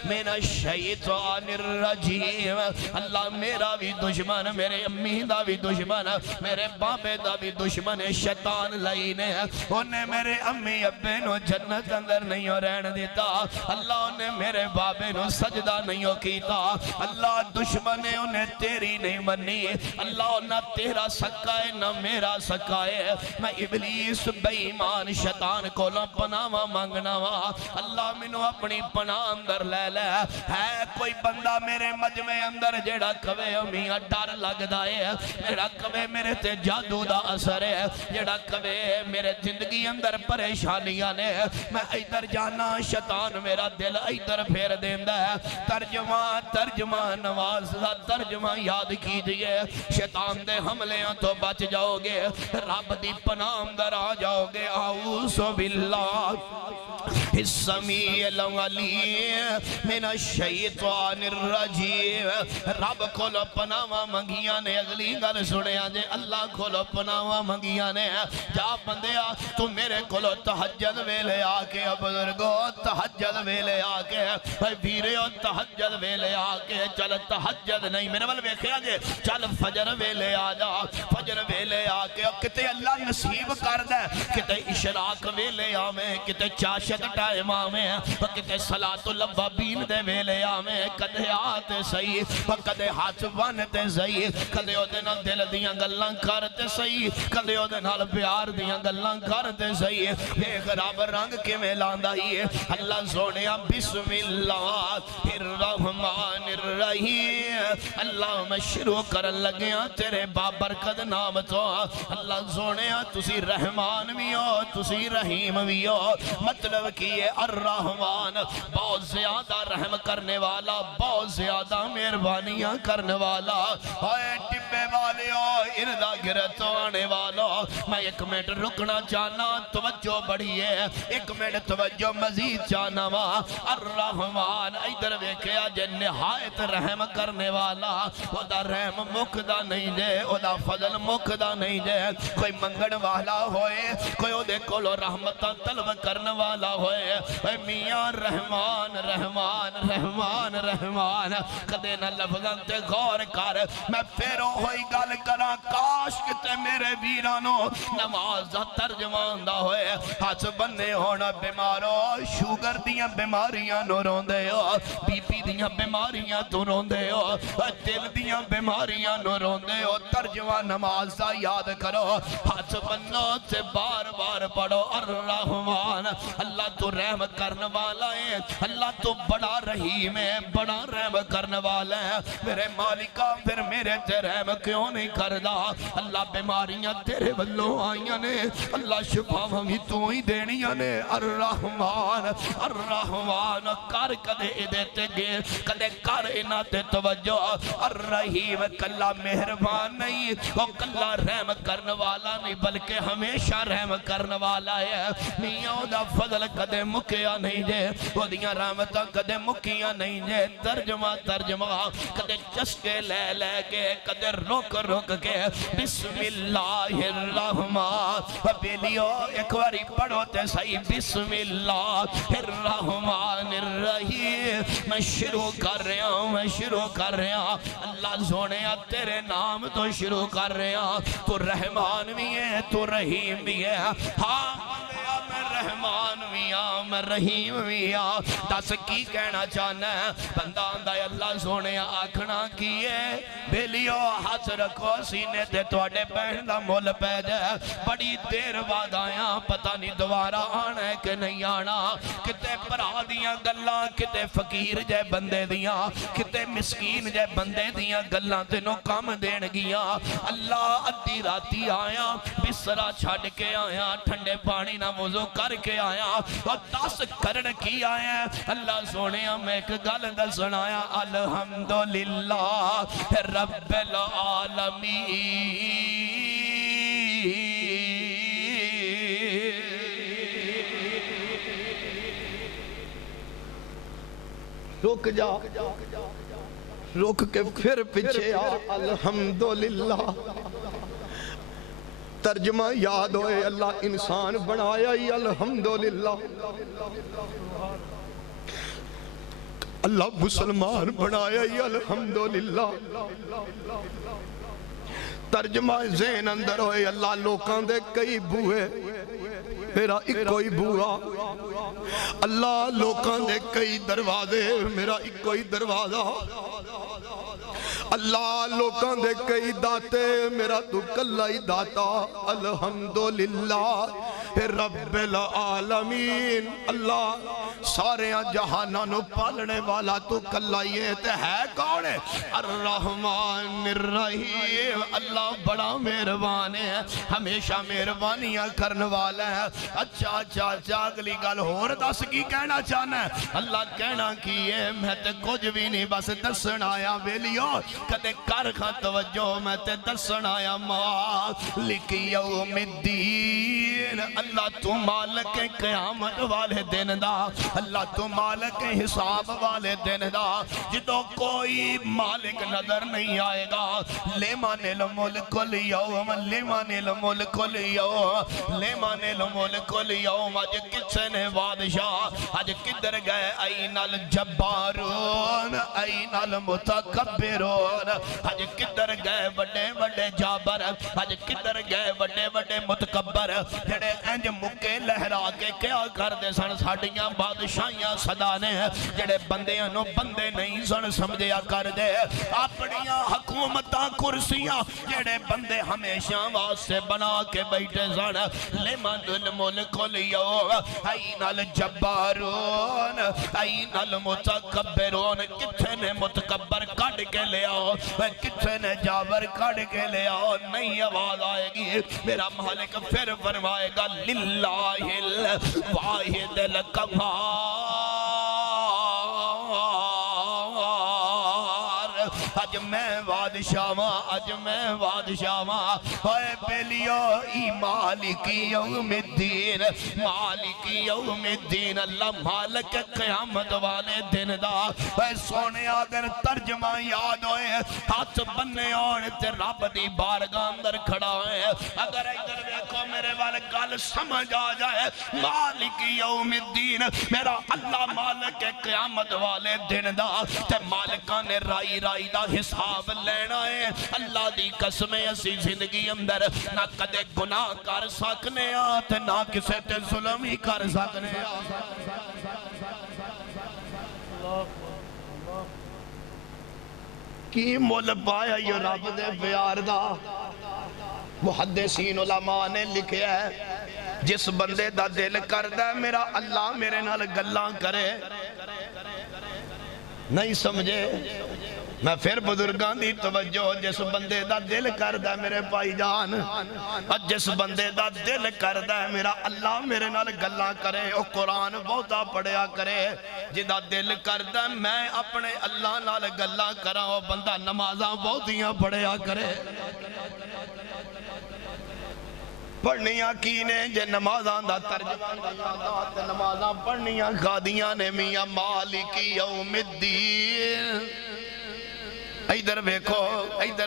من الشیطان الرجیم اللہ میرا بھی دشمن میرے امی دا بھی دشمن میرے بابے دا بھی دشمن شیطان لائینے انہیں میرے امی ابے نو جنت اندر نہیں ہو رہن دیتا اللہ انہیں میرے بابے نو سجدہ نہیں ہو کیتا اللہ دشمن انہیں تیری نہیں منی اللہ نہ تیرا سکائے نہ میرا سکائے میں ابلیس بے ایمان شیطان کو نہ پناہ مانگنا وا اللہ منو اپنی پناہ اندر لے لے ہے کوئی بندہ میرے مجمع اندر جیڑا کبے امیاں ڈر لگ دائے جیڑا کبے میرے تے جادو دا اثر ہے جیڑا کبے میرے زندگی اندر پریشانیاں نے میں ایدر جانا شیطان میرا دل ایدر پھیر دیندہ ہے ترجمہ نواز دا ترجمہ یاد کیجئے شیطان دے حملیاں تو بچ جاؤ گے رب دی پناہ اندر آ جاؤ گے اعوذ باللہ السمیع العلیم من الشیطان الرجیم رب کھولو پناہ منگیاں نے اگلی گل سنے آجے اللہ کھولو پناہ منگیاں نے جا بندیا تو میرے کھولو تحجد ویلے آکے بزرگو تحجد ویلے آکے بیریو تحجد ویلے آکے چل تحجد نہیں میرے بل بیکھے آجے چل فجر ویلے آجا فجر ویلے آکے کتے اللہ نصیب کر دے کتے اشراق ویلے آمیں کتے چاشت ٹائم آمیں کتے صلاة اللبابین دے ویلے آمیں کدے آتے صحیح کدے ہاتھ بانتے صحیح کدے او دے نال دل دیاں گلاں کرتے صحیح کدے او دے نال پیار دیاں گلاں کرتے صحیح ایک رب رنگ کے میں لاندہ ہی اللہ سونیا بسم اللہ الرحمن الرحیم اللہ میں شروع کر لگیاں تیرے بابرکت نام تو اللہ سونیا تسی رحمان بھی ہو تسی رحیم بھی ہو مطلب کیے الرحمن بہت زیادہ رحم کرنے والا بہت زیادہ مہربانیاں کرنے والا اے ٹبے والے ہو اردہ گرت آنے والا میں ایک منٹ رکنا چاہنا توجہ بڑھی ہے ایک منٹ توجہ مزید چاہنا وا الرحمن ایدر ویکھیا جے نہایت رحم کرنے والا او دا رحم مکدہ نہیں دے او دا فضل مکدہ نہیں دے کوئی منگن والا ہوئے کوئی او دے کولو رحمتہ طلب کرنے والا ہوئے اے میاں رحمان رحمان رحمان رحمان کدے نہ لفظاں تے غور کر میں پھر ہوئی گل کرا کاش کتے میرے ویرانو نماز دا ترجمان دا ہوئے ہاتھ بننے ہونا بیمارو شوگر دیاں بیماریاں نو روندے ہو بی پی دیاں بیماریاں تو روندے ہو دل دیاں بیماریاں نو روندے ہو ترجمہ نماز دا یاد کرو ہاتھ بنو تے بار بار پڑھو الرحمن اللہ تو رحم کرنے والا ہے اللہ تو بڑا رحیم ہے بڑا رحم کرنے والا ہے میرے مالکہ پھر میرے تے رحم کیوں نہیں کردہ اللہ بیماریاں تیرے بلوں آئیاں نے اللہ شفا ہمیں تو ہی دینیاں نے الرحمن الرحمن کر کدے دیتے گے کدے کر انہ تے توجہ الرحیم کلا مہربان نہیں وہ کلا رحم کرنے والا نہیں بلکہ ہمیشہ رحم کرنے والا ہے میاں دا فضل کدے مکیا نہیں جے وہ دیاں رحمتاں کدے مکیا نہیں جے ترجمہ کدے چسکے لے لے کے کدے روک روک کے بسم اللہ الرحمن بیلیو ایک باری پڑھو تے صحیح بسم اللہ الرحمن الرحیم میں شروع کر رہا ہوں اللہ سونیا تیرے نام تو شروع کر رہا ہوں تو رحمان بھی ہے تو رحیم بھی ہے ہاں میں رحمان بھی ہاں میں رحیم بھی ہاں دس کی کہنا چاہنا ہے بندہ آندہ اللہ سونے آکھنا کیے بیلیو ہاتھ رکھو سینے تے توڑے پہن دا مول پہ جائے بڑی دیر بعد آیا پتہ نہیں دوارہ آنا ہے کہ نہیں آنا کتے پرا دیاں گلاں کتے فقیر جے بندے دیاں کتے مسکین جے بندے دیاں گلاں تینوں کام دین گیاں اللہ ادھی راتی آیا بسرا چھڑ کے آیا ٹھنڈے پانی نہ وضو کر کے آیا اور 10 کرن کی آیا اللہ سونے میں ایک گل دا سنایا الحمدللہ رب العالمین رک جا رک کے پھر پیچھے آ الحمدللہ ترجمہ یاد ہوئے اللہ انسان بنایا ہی الحمدللہ اللہ مسلمان بنایا ہی الحمدللہ ترجمہ ذہن اندر ہوئے اللہ لوکاں دے کئی بوئے میرا ایک کوئی بوا اللہ لوکاں دے کئی دروازے میرا ایک کوئی دروازہ اللہ لوکاں دے کئی داتے میرا تو کلہ ہی داتا الحمدللہ رب العالمین اللہ سارے جہانہ نو پالنے والا تو کلہ یہ تے ہے کون ہے الرحمن الرحیم اللہ بڑا مہربان ہے ہمیشہ مہربانیاں کرنے والا ہے اچھا اگلی گل ہور دس کی کہنا چاہنا ہے اللہ کہنا کی ہے میں تے کچھ بھی نہیں بس دسن آیا ویلیو کدے کر خاں توجہ میں تے دسن آیا مالک یوم الدین اللہ تو مالک قیامت والے دن دا اللہ تو مالک حساب والے دن دا جدو کوئی مالک نظر نہیں آئے گا لیمان الملک اليوم لیمان الملک اليوم لیمان الملک اليوم آج کسے نے بادشاہ آج کدھر گئے این الجبارون این المتکبرون آج کدھر گئے بڑے بڑے جابر آج کدھر گئے بڑے بڑے متکبر جڑے انج مکے لہرا کے کیا کر دے سن ساڑیاں بادشاہیاں صدانے جڑے بندیاں نو بندے نہیں سن سمجھیا کر دے اپنیاں حکومتاں کرسیاں جڑے بندے ہمیشہ واسے بنا کے بیٹھے سن لیمان الملک اليوم این الجبارون این المتکبرون کتھے نے متکبر کٹ کے لے آؤ کتھے نے جابر کٹ کے لے آؤ نہیں آواز آئے گی میرا مالک پھر فرمائے گا للہ الواحد القہار اج میں بادشاہ اج میں بادشاہ اے بیلیو ای مالک یوم الدین مالک یوم الدین اللہ مالک قیامت والے دن دا اے سونے اگر ترجمہ یاد ہوئے ہاتھ بننے آنے تے رب دی بارگاہ اندر کھڑا ہے اگر ادھر دیکھو میرے والے گل سمجھ آ جائے مالک یوم الدین میرا اللہ مالک قیامت والے دن دا تے مالکاں نے رائی رائی دا حساب لینا ہے اللہ دی قسمیں اسی زندگی اندر نہ کدے گناہ کر سکنے آتے نہ کسے تے ظلم ہی کر سکنے کی مول پایا یہ رب دے پیار دا محدثین علماء نے لکھیا ہے جس بندے دا دل کردہ ہے میرا اللہ میرے نال گلاں کرے نہیں سمجھے میں پھر بزرگان دی توجہ جس بندے دا دل کردہ ہے میرے پائی جان جس بندے دا دل کردہ ہے میرا اللہ میرے نال گلاں کرے او قرآن بہتا پڑھیا کرے جدا دل کردہ ہے میں اپنے اللہ نال گلاں کرا او بندہ نمازاں بہتیاں پڑھیا کرے پڑھنیاں کینے جے نمازاں دا ترجمہ نمازاں پڑھنیاں خادیاں نے میاں مالک یوم الدین ادھر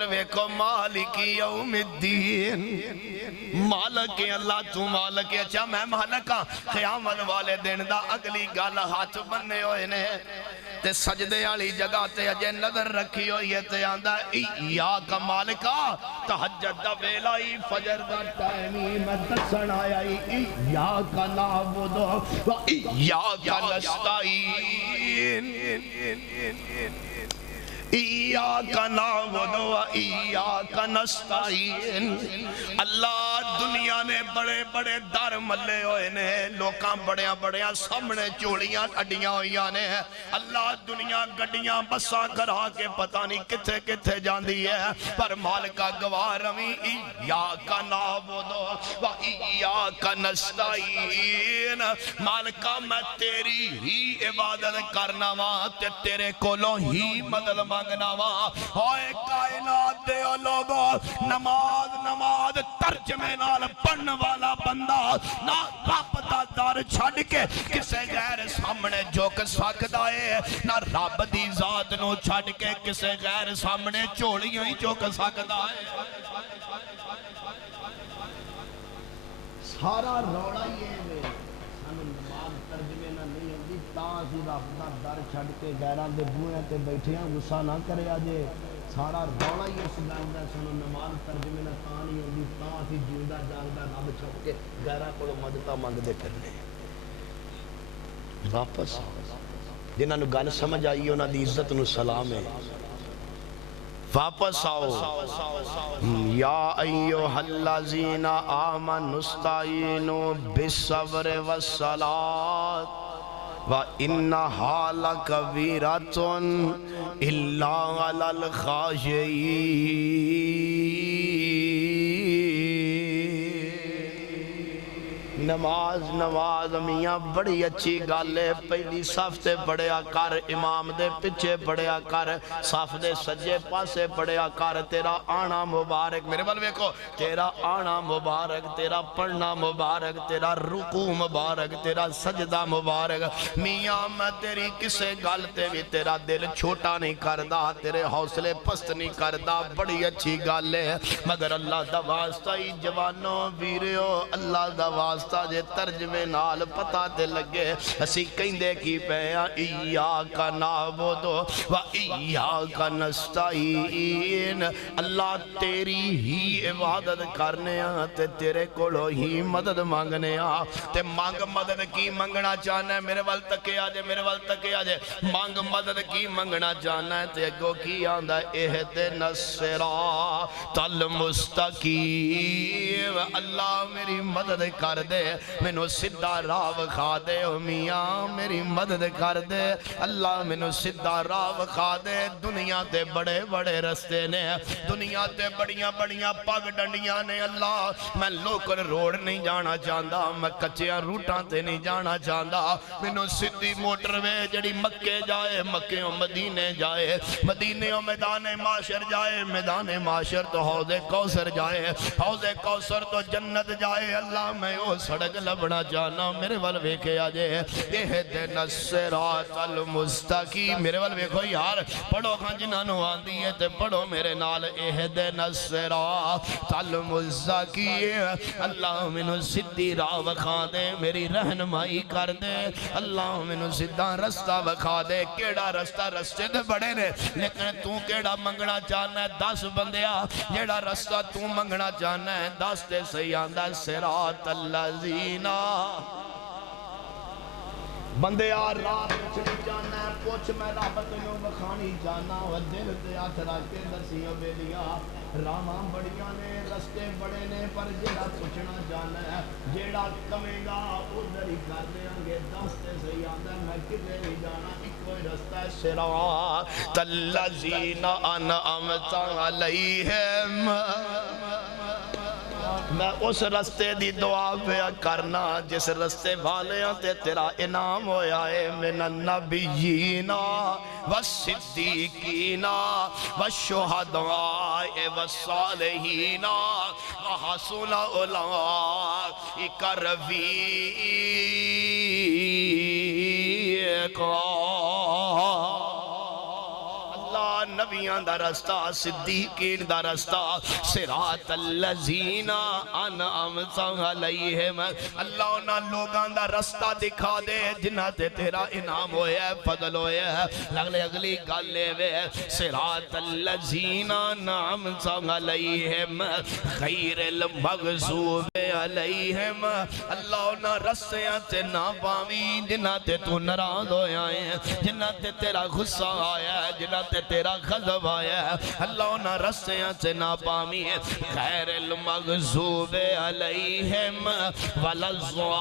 ویکھو مالک یوم الدین مالک اللہ تو مالک اچھا میں مالکاں قیامت والے دن دا اگلی گال ہاتھ بننے ہوئے نے تے سجدے والی جگہ تے اجے نظر رکھی ہوئی ہے تے آندا ایاک مالکا تہجد دا ویلا ہی فجر دا ٹائم میں دسن آیا ایاک نعبد و ایاک نستعین ایاک نعبد و ایاک نستعین اللہ دنیا نے بڑے بڑے در ملے ہوئے نے لوکاں بڑیاں سامنے چوڑیاں اڈیاں ہوئیاں نے اللہ دنیا گڈیاں بساں کرا کے پتہ نہیں کتھے کتھے جاندی ہے پر مالکا گواہ روی ایاک نعبد و ایاک نستعین مالکا میں تیری ہی عبادت کرنا وا تے تیرے کولوں ہی مدد مانگنا وا ہوئے کائنات دے لوگو نماز ترجمے نال پڑھن والا بندہ نہ رب دا در چھڑ کے کسے غیر سامنے جھک سکدا ہے نہ رب دی ذات نو چھڑ کے کسے غیر سامنے چوڑیاں ہی جھک سکدا ہے سارا روڑا یہ ہے سانو نماز ترجمے نہ نہیں ہوندی تاں اسی رب دا در چھڑ کے غیراں دے بوئے تے بیٹھے ہاں غصہ نہ کرے آجے سارا رولا ہی اس گل کا سنو نماز ترجمے نہ تاں نہیں ہوندی تاں اسی جیوندا جاگدا رب چھوڑ کے غیراں کولوں مدداں منگدے پھرنے واپس جنہاں نوں گل سمجھ آئی انہاں دی عزت نو سلام ہے واپس آؤ یا ایھا الذین آمنوا استعینوا بالصبر والصلاۃ وَإِنَّهَا لَكَبِیرَةٌ إِلَّا عَلَى الْخَاشِعِینَ نماز میاں بڑی اچھی گل ہے پہلی صف تے بڑھیا کر امام دے پیچھے بڑھیا کر صف دے سجے پاسے بڑھیا کر تیرا آنا مبارک میرے بل ویکھو تیرا آنا مبارک تیرا پڑھنا مبارک تیرا رکوع مبارک تیرا سجدہ مبارک میاں میں تیری کسے گل تے بھی تیرا دل چھوٹا نہیں کردا تیرے حوصلے پست نہیں کردا بڑی اچھی گل ہے مگر اللہ دا واسطہ ہی جوانوں ویریو اللہ دا واسطہ جے ترجمے نال پتہ تے لگے اسی کہندے کی پیا ایاک نعبد و ایاک نستعین اللہ تیری ہی عبادت کرنے تے تیرے کولوں ہی مدد مانگنے تے مانگ مدد کی منگنا چاہنا ہے میرے ول تکے آجے میرے ول تکے آجے مانگ مدد کی منگنا چاہنا ہے تے اگوں کی آندا اہدنا الصراط المستقیم اللہ میری مدد کر دے مینوں سدھا راہ وکھا دے او میاں میری مدد کر دے اللہ مینوں سدھا راہ وکھا دے دنیا تے بڑے بڑے رستے نے دنیا تے بڑیاں بڑیاں پگ ڈنڈیاں نے اللہ میں لوکل روڈ نہیں جانا چاہندا میں کچیاں روٹاں تے نہیں جانا چاہندا مینوں سدھی موٹر وے جڑی مکے جائے مکیوں مدینے جائے مدینیوں میدان معاشر جائے میدان معاشر تو حوض کوثر جائے حوض کوثر تو جنت جائے اللہ میں او سڑک لبنا جانا میرے ول ویکھے آجے اہدنا الصراط المستقیم میرے ول ویکھو یار پڑھو کھاں جنہاں نوں آندی ہے تے پڑھو میرے نال اہدنا الصراط المستقیم اللہ مینوں سدھی راہ وکھا دے میری رہنمائی کر دے اللہ مینوں سدھا رستہ وکھا دے کیڑا رستہ رستے تے بڑے نے لیکن تو کیڑا منگنا چاہنا ہے 10 بندیا جیڑا رستہ تو منگنا چاہنا ہے 10 تے صحیح آندا صراط الذین بندے راہ چلی جانا ہے پوچھ میں رب تینوں بخانی جانا و دل تے ہاتھ رکھ کے دسیاں بیلیاں راہاں بڑیاں نے رستے بڑے نے پر جیڑا پوچھنا جانا ہے جیڑا کمے گا ادھر ہی کر دیاں گے 10 تے صحیح آندا میں کدھر نہیں جانا کوئی رستہ ہے صراط الذین انعمت علیہم میں اس رستے دی دعا پیا کرنا جس رستے والیاں تے تیرا انعام ہویا ہے من النبیین والصدیقین والشہداء والصالحین وحسن اولئک رفیقا نبیان دا رستہ صدیقین دا رستہ صراط الذین انعمت علیہم اللہ انہاں لوگان دا رستہ دکھا دے جنہاں تے تیرا انعام ہویا ہے فضل ہویا ہے اگلی گل لے وے صراط الذین انعمت علیہم غیر المغضوب علیہم اللہ انہاں رستیاں تے نہ پاویں جنہاں تے تو ناراض ہویا ہے جنہاں تے تیرا غصہ آیا ہے جنہاں تے تیرا غضب آیا ہے اللہ انہاں رستیاں سے نہ پامی ہے غیر المغضوب علیہم ولا الضالین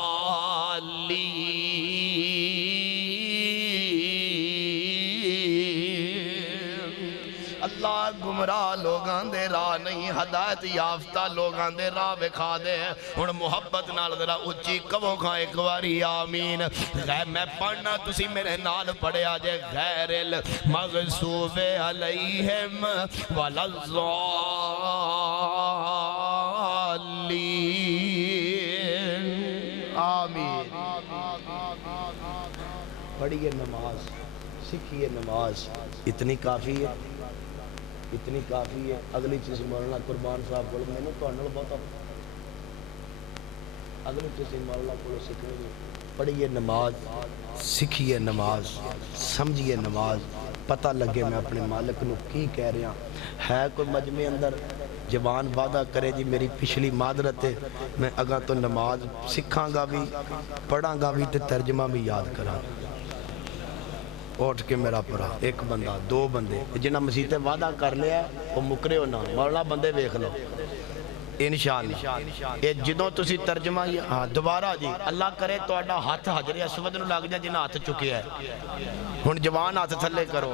اللہ گمراہ لوگاں دے راہ نہیں ہدایت یافتہ لوگاں دے راہ بکھا دے ان محبت نال ذرا اچھی کبوں کھا ایک واری آمین غیر میں پڑھنا تسی میرے نال پڑھے آجے غیر المغضوب علیہم ولا الضالین آمین پڑھیے نماز سکھیے نماز اتنی کافی ہے اتنی کافی ہے اگلی چیز مولانا قربان صاحب بول میں نے تو انہوں بہت اگلی چیز مولانا کو سکھنے پڑھیے نماز سکھیے نماز سمجھیے نماز پتہ لگے میں اپنے مالک نو کی کہہ رہا ہے کوئی مجمع اندر جوان وعدہ کرے جی میری پچھلی معذرت ہے میں اگاں تو نماز سکھاں گا بھی پڑھاں گا بھی تے ترجمہ بھی یاد کراں اٹھ کے میرا پڑھا ایک بندہ دو بندے جنہ مسیح وعدہ کر لیا وہ مکرے ہو نہ مولانا بندے ویکھ لو انشاءاللہ یہ جدوں تسی ترجمہ ہاں دوبارہ جی اللہ کرے تہاڈا ہاتھ حجر اسود نو لگ جائے جنہ ہاتھ چکیا ہے ہن جوان ہاتھ تھلے کرو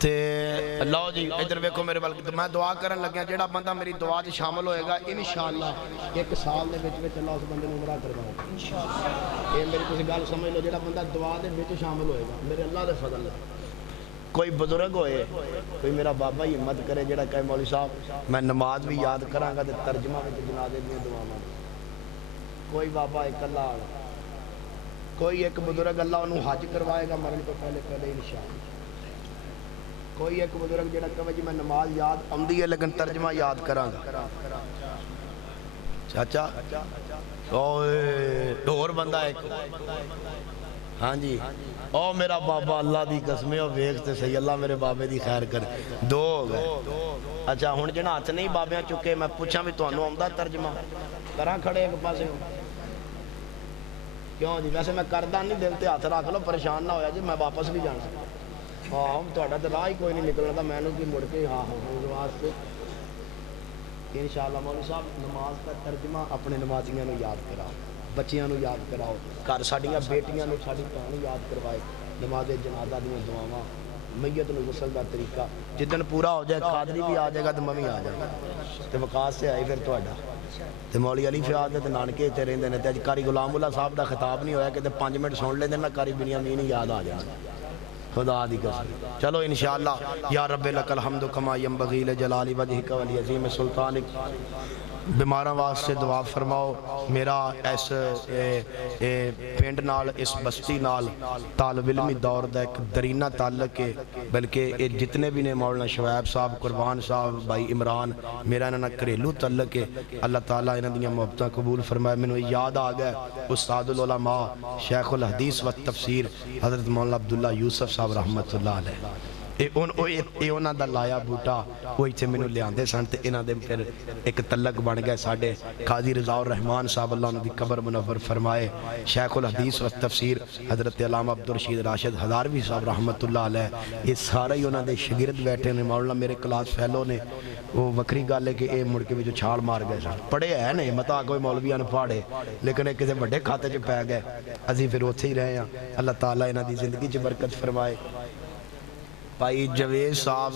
تے لو جی ادھر ویکھو میرے بل میں دعا کرن لگیا جیڑا بندہ میری دعا وچ شامل ہوئے گا انشاءاللہ ایک سال دے وچ اللہ اس بندے نوں عمرہ کرواؤ انشاءاللہ یہ میری تسی گل سمجھ لو جیڑا بندہ دعا دے وچ شامل ہوئے گا میرے اللہ دے فضل نال کوئی بزرگ ہوئے کوئی میرا بابا ہی ہمت کرے جیڑا کہے مولوی صاحب میں نماز بھی یاد کراں گا تے ترجمہ وچ جنازے دی دعاواں کوئی بابا ایک اللہ کوئی ایک بزرگ اللہ انہوں حج کروائے گا مرن تو پہلے انشاءاللہ کوئی ایک بزرگ جڑا کہے جی میں نماز یاد آمدی ہے لیکن ترجمہ یاد کراں گا چاچا اور بندہ ایک ہاں جی او میرا بابا اللہ دی قسمیں او ویکھتے صحیح اللہ میرے بابے دی خیر کرے دو ہو گئے اچھا ہن جنہ ہاتھ نہیں بابیاں چکے میں پوچھاں بھی تانوں آندا ترجمہ کراں کھڑے ایک پاسے کیوں جی ویسے میں کردہ نہیں دل تے ہاتھ رکھ لو پریشان نہ ہویا جی میں واپس بھی جانا ہاں تہاڈا تے راہ ہی کوئی نہیں نکلنا میں نے کی مڑ کے ہاں واسطے انشاءاللہ مولوی صاحب نماز کا ترجمہ اپنے نمازیاں نو یاد کراؤ بچیاں نو یاد کراؤ گھر ساڈیاں بیٹیاں نو ساڈی بھੈਣ نو یاد کروائے نماز جنازہ دیاں دعاواں میت نو غسل دا طریقہ جدن پورا ہو جائے قادری بھی آ جائے گا تے میں بھی آ جائے گا تے وقاص سے آئی پھر تہاڈا تے مولوی علی فیاض دے نانکے تے رہندے نے تے اج قاری غلام اللہ صاحب دا خطاب نہیں ہویا کہ تے 5 منٹ سن لیندے نا قاری بنیامین یاد آ جانا خدا دی قسم چلو انشاءاللہ یا رب لک الحمد کما ینبغی لجلال وجهک ولعظیم سلطانک بیماراں واسطے دعا فرماؤ میرا اس پنڈ نال اس بستی نال طالب علمی دور دا ایک درینہ تعلق ہے بلکہ یہ جتنے بھی نے مولانا شعیب صاحب قربان صاحب بھائی عمران میرا انہاں گھریلو تعلق ہے اللہ تعالیٰ انہاں دیاں محبتاں قبول فرمائے مینوں یاد آ گیا استاد العلماء شیخ الحدیث و تفسیر حضرت مولانا عبداللہ یوسف صاحب رحمت اللہ علیہ اے انہاں دا لایا بوٹا وہ ایتھے مینوں لیاندے سن تے انہاں دے پھر ایک تعلق بن گئے ساڈے قاضی رضا الرحمان صاحب اللہ انہاں دی قبر منور فرمائے شیخ الحدیث و تفسیر حضرت علامہ عبدالرشید راشد ہزاروی صاحب رحمت اللہ علیہ یہ سارے ہی انہاں دے شاگرد بیٹھے نے مولانا میرے کلاس فیلو نے وہ وکری گل ہے کہ اے مڑ کے وچ چھال مار گئے سن پڑھے ہے نہیں متا کوئی مولویاں نے پڑھے لیکن ایک کسی بڑے کھاتے چ پی گئے اسی پھر اوتھے ہی رہے ہیں اللہ تعالیٰ انہاں دی زندگی چ برکت فرمائے بھائی جوید صاحب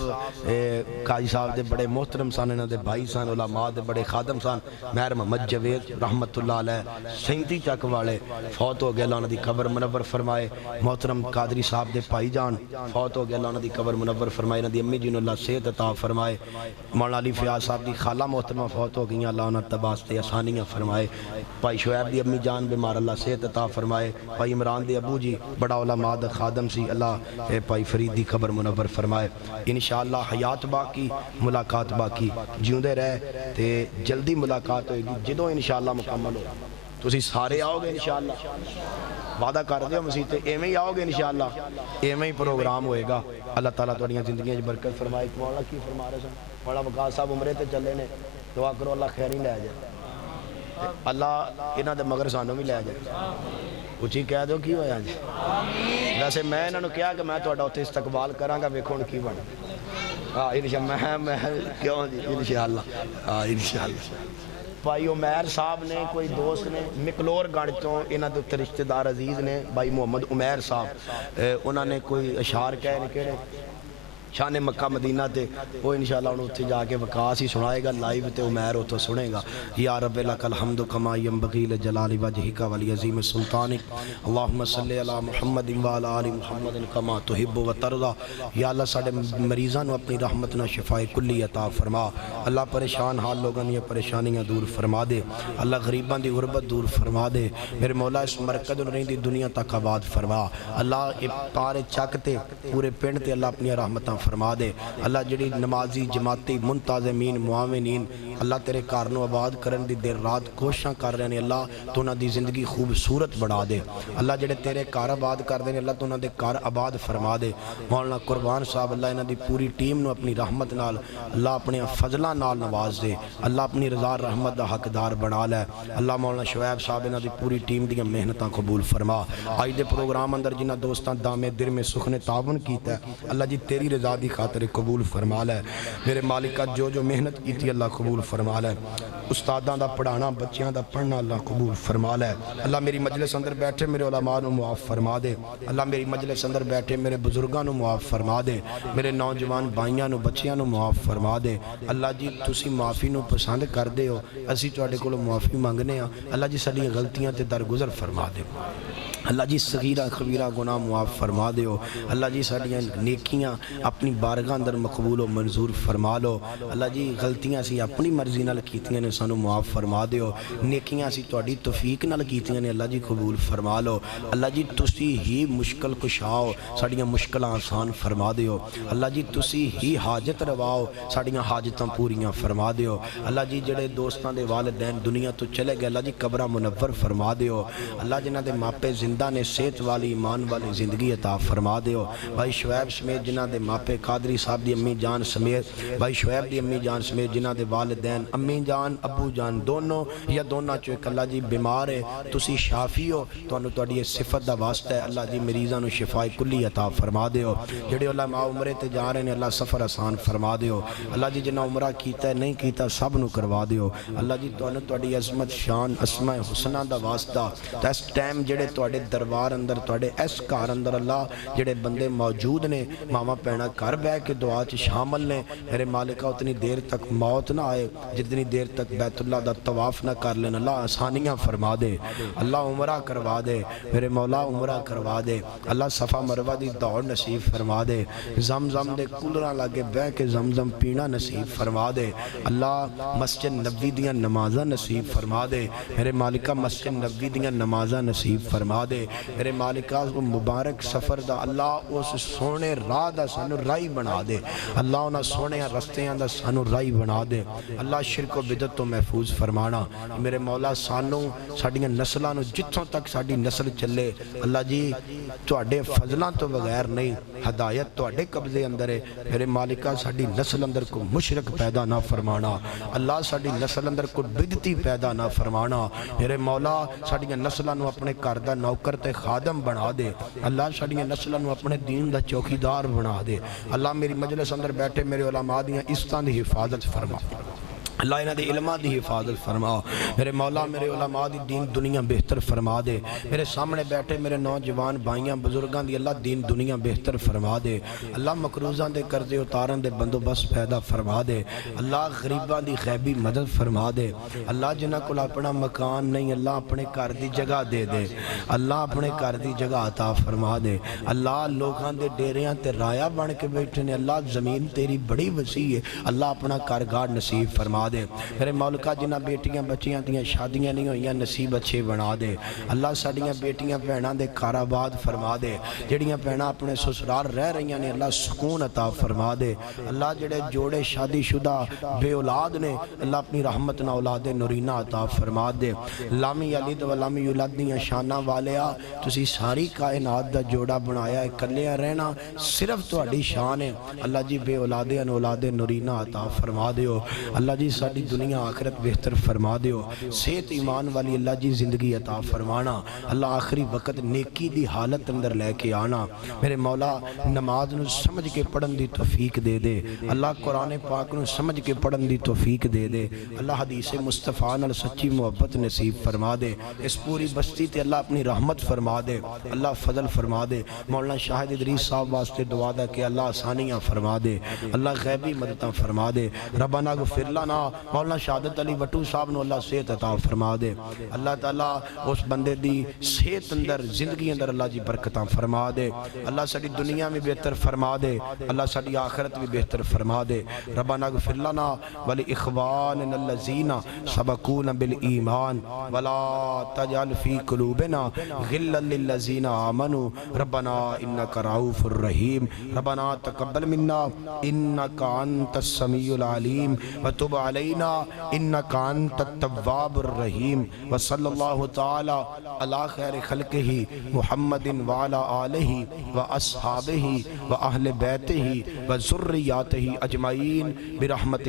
قاضی صاحب دے بڑے محترم سن انہاں دے بھائی سن علماء دے بڑے خادم سن مہر محمد جوید رحمت اللہ علیہ 37 چک والے فوت ہو گئے اللہ انہاں دی قبر منور فرمائے محترم قادری صاحب دے بھائی جان فوت ہو گئے اللہ انہاں دی قبر منور فرمائے انہاں دی امی جی نوں اللہ صحت عطا فرمائے مولانا علی فیاض صاحب دی خالہ محترمہ فوت ہو گئیں اللہ انہاں تباستے آسانیاں فرمائے بھائی شعیب دی امی جان بیمار اللہ صحت عطا فرمائے بھائی عمران دے ابو جی بڑا علماء دا خادم سی اللہ بھائی فرید دی قبر منور فرمائے انشاءاللہ حیات باقی ملاقات باقی جیوندے رہے تے جلدی ملاقات ہوئے گی جدوں انشاءاللہ مکمل ہو تسی سارے آؤ گے انشاءاللہ وعدہ کر دیو مسیح تے ایویں ہی آؤ گے انشاءاللہ ایویں ہی پروگرام ہوئے گا اللہ تعالیٰ تہاڈیاں زندگیاں وچ برکت فرمائے مولا کی فرما رہے سن مولا وقاص صاحب عمرے تے چلے نے دعا کرو اللہ خیر ہی لے جائے اللہ انہاں دے مگر سانوں بھی لے جائے اچھی کہہ دو کی ہویا جی ویسے میں انہوں نے کہا کہ میں تہاڈا اوتھے استقبال کراں گا ویکھو ہن کی بن ہاں انشاءاللہ میں کیوں جی انشاءاللہ ہاں انشاءاللہ بھائی عمیر صاحب نے کوئی دوست نے مکلور گڑھ تو انہاں دے رشتہ دار عزیز نے بھائی محمد عمیر صاحب انہاں نے کوئی اشعار کہے نے کہڑے شان مکہ مدینہ تے وہ انشاءاللہ انہوں اتھے جا کے وقاص ہی سنائے گا لائیو تے عمیر اتھو سنے گا یا رب لک الحمد کما ینبغی لجلال وجہک ولعظیم سلطانک اللہم صلی علی محمد وعلی آل محمد کما تحب و ترضا یا اللہ ساڈے مریضاں نو اپنی رحمت نہ شفاء کلی عطا فرما اللہ پریشان حال لوگاں دی پریشانیاں دور فرما دے اللہ غریباں دی غربت دور فرما دے میرے مولا اس مرکز نو رہندی دنیا تک آباد فرما اللہ پارے چک تے پورے پنڈ تے اللہ اپنی رحمتاں فرما دے اللہ جڑی نمازی جماعتی منتظمین معاونین اللہ تیرے کار نو آباد کرن دی دیر رات کوششاں کر رہے ہیں اللہ تو انہاں دی زندگی خوبصورت بنا دے اللہ جڑے تیرے کار آباد کر دے اللہ تو انہاں دے کار آباد فرما دے مولانا قربان صاحب اللہ انہاں دی پوری ٹیم نو اپنی رحمت نال اللہ اپنے فضلاں نال نواز دے اللہ اپنی رضا رحمت دا حقدار بنا لے اللہ مولانا شعیب صاحب انہاں دی پوری ٹیم دی محنتاں قبول فرما آج دے پروگرام اندر جنہاں دوستاں دامے دل میں سخن تعاون کیتا ہے اللہ جی تیری رضا دی خاطر قبول فرما لے میرے مالکہ جو محنت کیتی اللہ قبول فرما لے استاداں دا پڑھانا بچیاں دا پڑھنا اللہ قبول فرما لے اللہ میری مجلس اندر بیٹھے میرے علماء نو معاف فرما دے اللہ میری مجلس اندر بیٹھے میرے بزرگاں نو معاف فرما دے میرے نوجوان بھائیاں نو بچیاں نو معاف فرما دے اللہ جی تسی معافی نو پسند کر دے ہو اسی تواڈے کولوں معافی منگنے ہاں اللہ جی ساڈیاں غلطیاں تے درگزر فرما دے اللہ جی صغیرہ کبیرہ گناہ معاف فرما دے ہو اللہ جی ساڈیاں نیکیاں اپنی بارگاہ اندر مقبول و منظور فرما لو اللہ جی غلطیاں سی اپنی مرضی نال کیتیاں نے سانو معاف فرما دے ہو نیکیاں سی تواڈی توفیق نال کیتیاں نے اللہ جی قبول فرما لو اللہ جی تسی ہی مشکل کشاؤ ساڈیاں مشکلاں آسان فرما دے ہو اللہ جی تسی ہی حاجت رواؤ ساڈیاں حاجتاں پوریاں فرما دے ہو اللہ جی جڑے دوستاں دے والدین دنیا تو چلے گئے اللہ جی قبراں منور فرما دے ہو اللہ جنہاں دے ماپے زندہ نے صحت والی ایمان والی زندگی عطا فرما دے ہو بھائی شعیب سمیت جنہاں دے ماپے قادری صاحب دی امی جان سمیت بھائی شعیب دی امی جان سمیت جنہاں دے والدین امی جان ابو جان دونوں یا دونوں چو ایک اللہ جی بیمار ہے تسی شافی ہو تانوں تہاڈی صفت دا واسطہ ہے اللہ جی مریضاں نو شفاء کلی عطا فرما دے ہو جڑے علماء عمرے تے جا رہے ہیں اللہ سفر آسان فرما دے ہو اللہ جی جنہاں عمرہ کیتا ہے نہیں کیتا سب نو کروا دے ہو اللہ جی تانوں تہاڈی عظمت شان اسماء حسنہ دا واسطہ تے اس ٹائم جڑے تہاڈے دربار اندر تہاڈے اس گھر اندر اللہ جڑے بندے موجود نے ماما پینا گھر بیٹھ کے دعا چ شامل نے میرے مالکہ اتنی دیر تک موت نہ آئے جتنی دیر تک بیت اللہ دا طواف نہ کر لین اللہ آسانیاں فرما دے اللہ عمرہ کروا دے میرے مولا عمرہ کروا دے اللہ صفا مروہ دی دوڑ نصیب فرما دے زمزم دے کولراں لاگے بیٹھ کے زمزم پینا نصیب فرما دے اللہ مسجد نبوی دیاں نمازاں نصیب فرما دے میرے مالکہ مسجد نبوی دیاں نمازاں نصیب فرما دے میرے مالکہ مبارک سفر دا اللہ اس سونے راہ دا سانو رائی بنا دے اللہ انہاں سونے رستیاں دا سانو رائی بنا دے اللہ شرک و بدعت تو محفوظ فرمانا میرے مولا سانو ساڈیاں نسلاں نو جتھوں تک ساڈی نسل چلے اللہ جی تواڈے فضلاں تو بغیر نہیں ہدایت تواڈے قبضے اندر ہے میرے مالکہ ساڈی نسل اندر کو مشرک پیدا نہ فرمانا اللہ ساڈی نسل اندر کو بدعتی پیدا نہ فرمانا میرے مولا ساڈیاں نسلاں نو اپنے گھر دا نوکر تے خادم بنا دے اللہ ساڈیاں نسلاں نو اپنے دین دا چوکیدار بنا دے اللہ میری مجلس اندر بیٹھے میرے علماء دیاں عزتاں دی حفاظت فرما اللہ انہاں دی علماء دی حفاظت فرما میرے مولا میرے علماء دی دین دنیا بہتر فرما دے میرے سامنے بیٹھے میرے نوجوان بھائیاں بزرگاں دی اللہ دین دنیا بہتر فرما دے اللہ مقروضاں دے قرضے اتارن دے بندوبست پیدا فرما دے اللہ غریباں دی غیبی مدد فرما دے اللہ جنہاں کول اپنا مکان نہیں اللہ اپنے گھر دی جگہ دے دے اللہ اپنے گھر دی جگہ عطا فرما دے اللہ لوگاں دے ڈیریاں تے رایا بن کے بیٹھے نے اللہ زمین تیری بڑی وسیع ہے اللہ اپنا کارگار نصیب فرما دے میرے مولکہ جنہاں بیٹیاں بچیاں دیاں شادیاں نہیں ہوئیاں نصیب اچھے بنا دے اللہ ساڈیاں بیٹیاں بہناں دے گھر آباد فرما دے جڑیاں بہناں اپنے سسرال رہ رہیاں نے اللہ سکون عطا فرما دے اللہ جڑے جوڑے شادی شدہ بے اولاد نے اللہ اپنی رحمت نہ اولاد نورینہ عطا فرما دے لامی یلد و لامی یولد دیاں شاناں والیا تسی ساری کائنات دا جوڑا بنایا ہے کلیاں رہنا صرف تہاڈی شان ہے اللہ جی بے اولادیں اولاد نورینہ عطا فرما دیو اللہ جی ساری دنیا آخرت بہتر فرما دیو صحت ایمان والی اللہ جی زندگی عطا فرمانا اللہ آخری وقت نیکی دی حالت اندر لے کے آنا میرے مولا نماز نو سمجھ کے پڑھن دی توفیق دے دے اللہ قرآن پاک نو سمجھ کے پڑھن دی توفیق دے دے اللہ حدیث مصطفیٰ نال سچی محبت نصیب فرما دے اس پوری بستی تے اللہ اپنی رحمت فرما دے اللہ فضل فرما دے مولانا شاہد ادریس صاحب واسطے دعا دا کہ اللہ آسانیاں فرما دے اللہ غیبی مدداں فرما دے ربنا اغفر لنا مولانا شہادت علی وٹو صاحب نو اللہ صحت عطا فرما دے اللہ تعالیٰ اس بندے دی صحت اندر زندگی اندر اللہ جی برکتاں فرما دے اللہ ساری دنیا میں بہتر فرما دے اللہ ساری آخرت بھی بہتر فرما دے ربنا اغفر لنا ولإخواننا الذین سبقونا بالایمان ولا تجعل فی قلوبنا غلا للذین آمنوا ربنا انک رؤوف الرحیم ربنا تقبل منا انک انت السمیع العلیم وتب علینا انک انت التواب الرحیم وصلی اللہ تعالی علی خیر خلقہ محمد وعلی آلہ واصحابہ واہل بیتہ وذریاتہ اجمعین برحمتک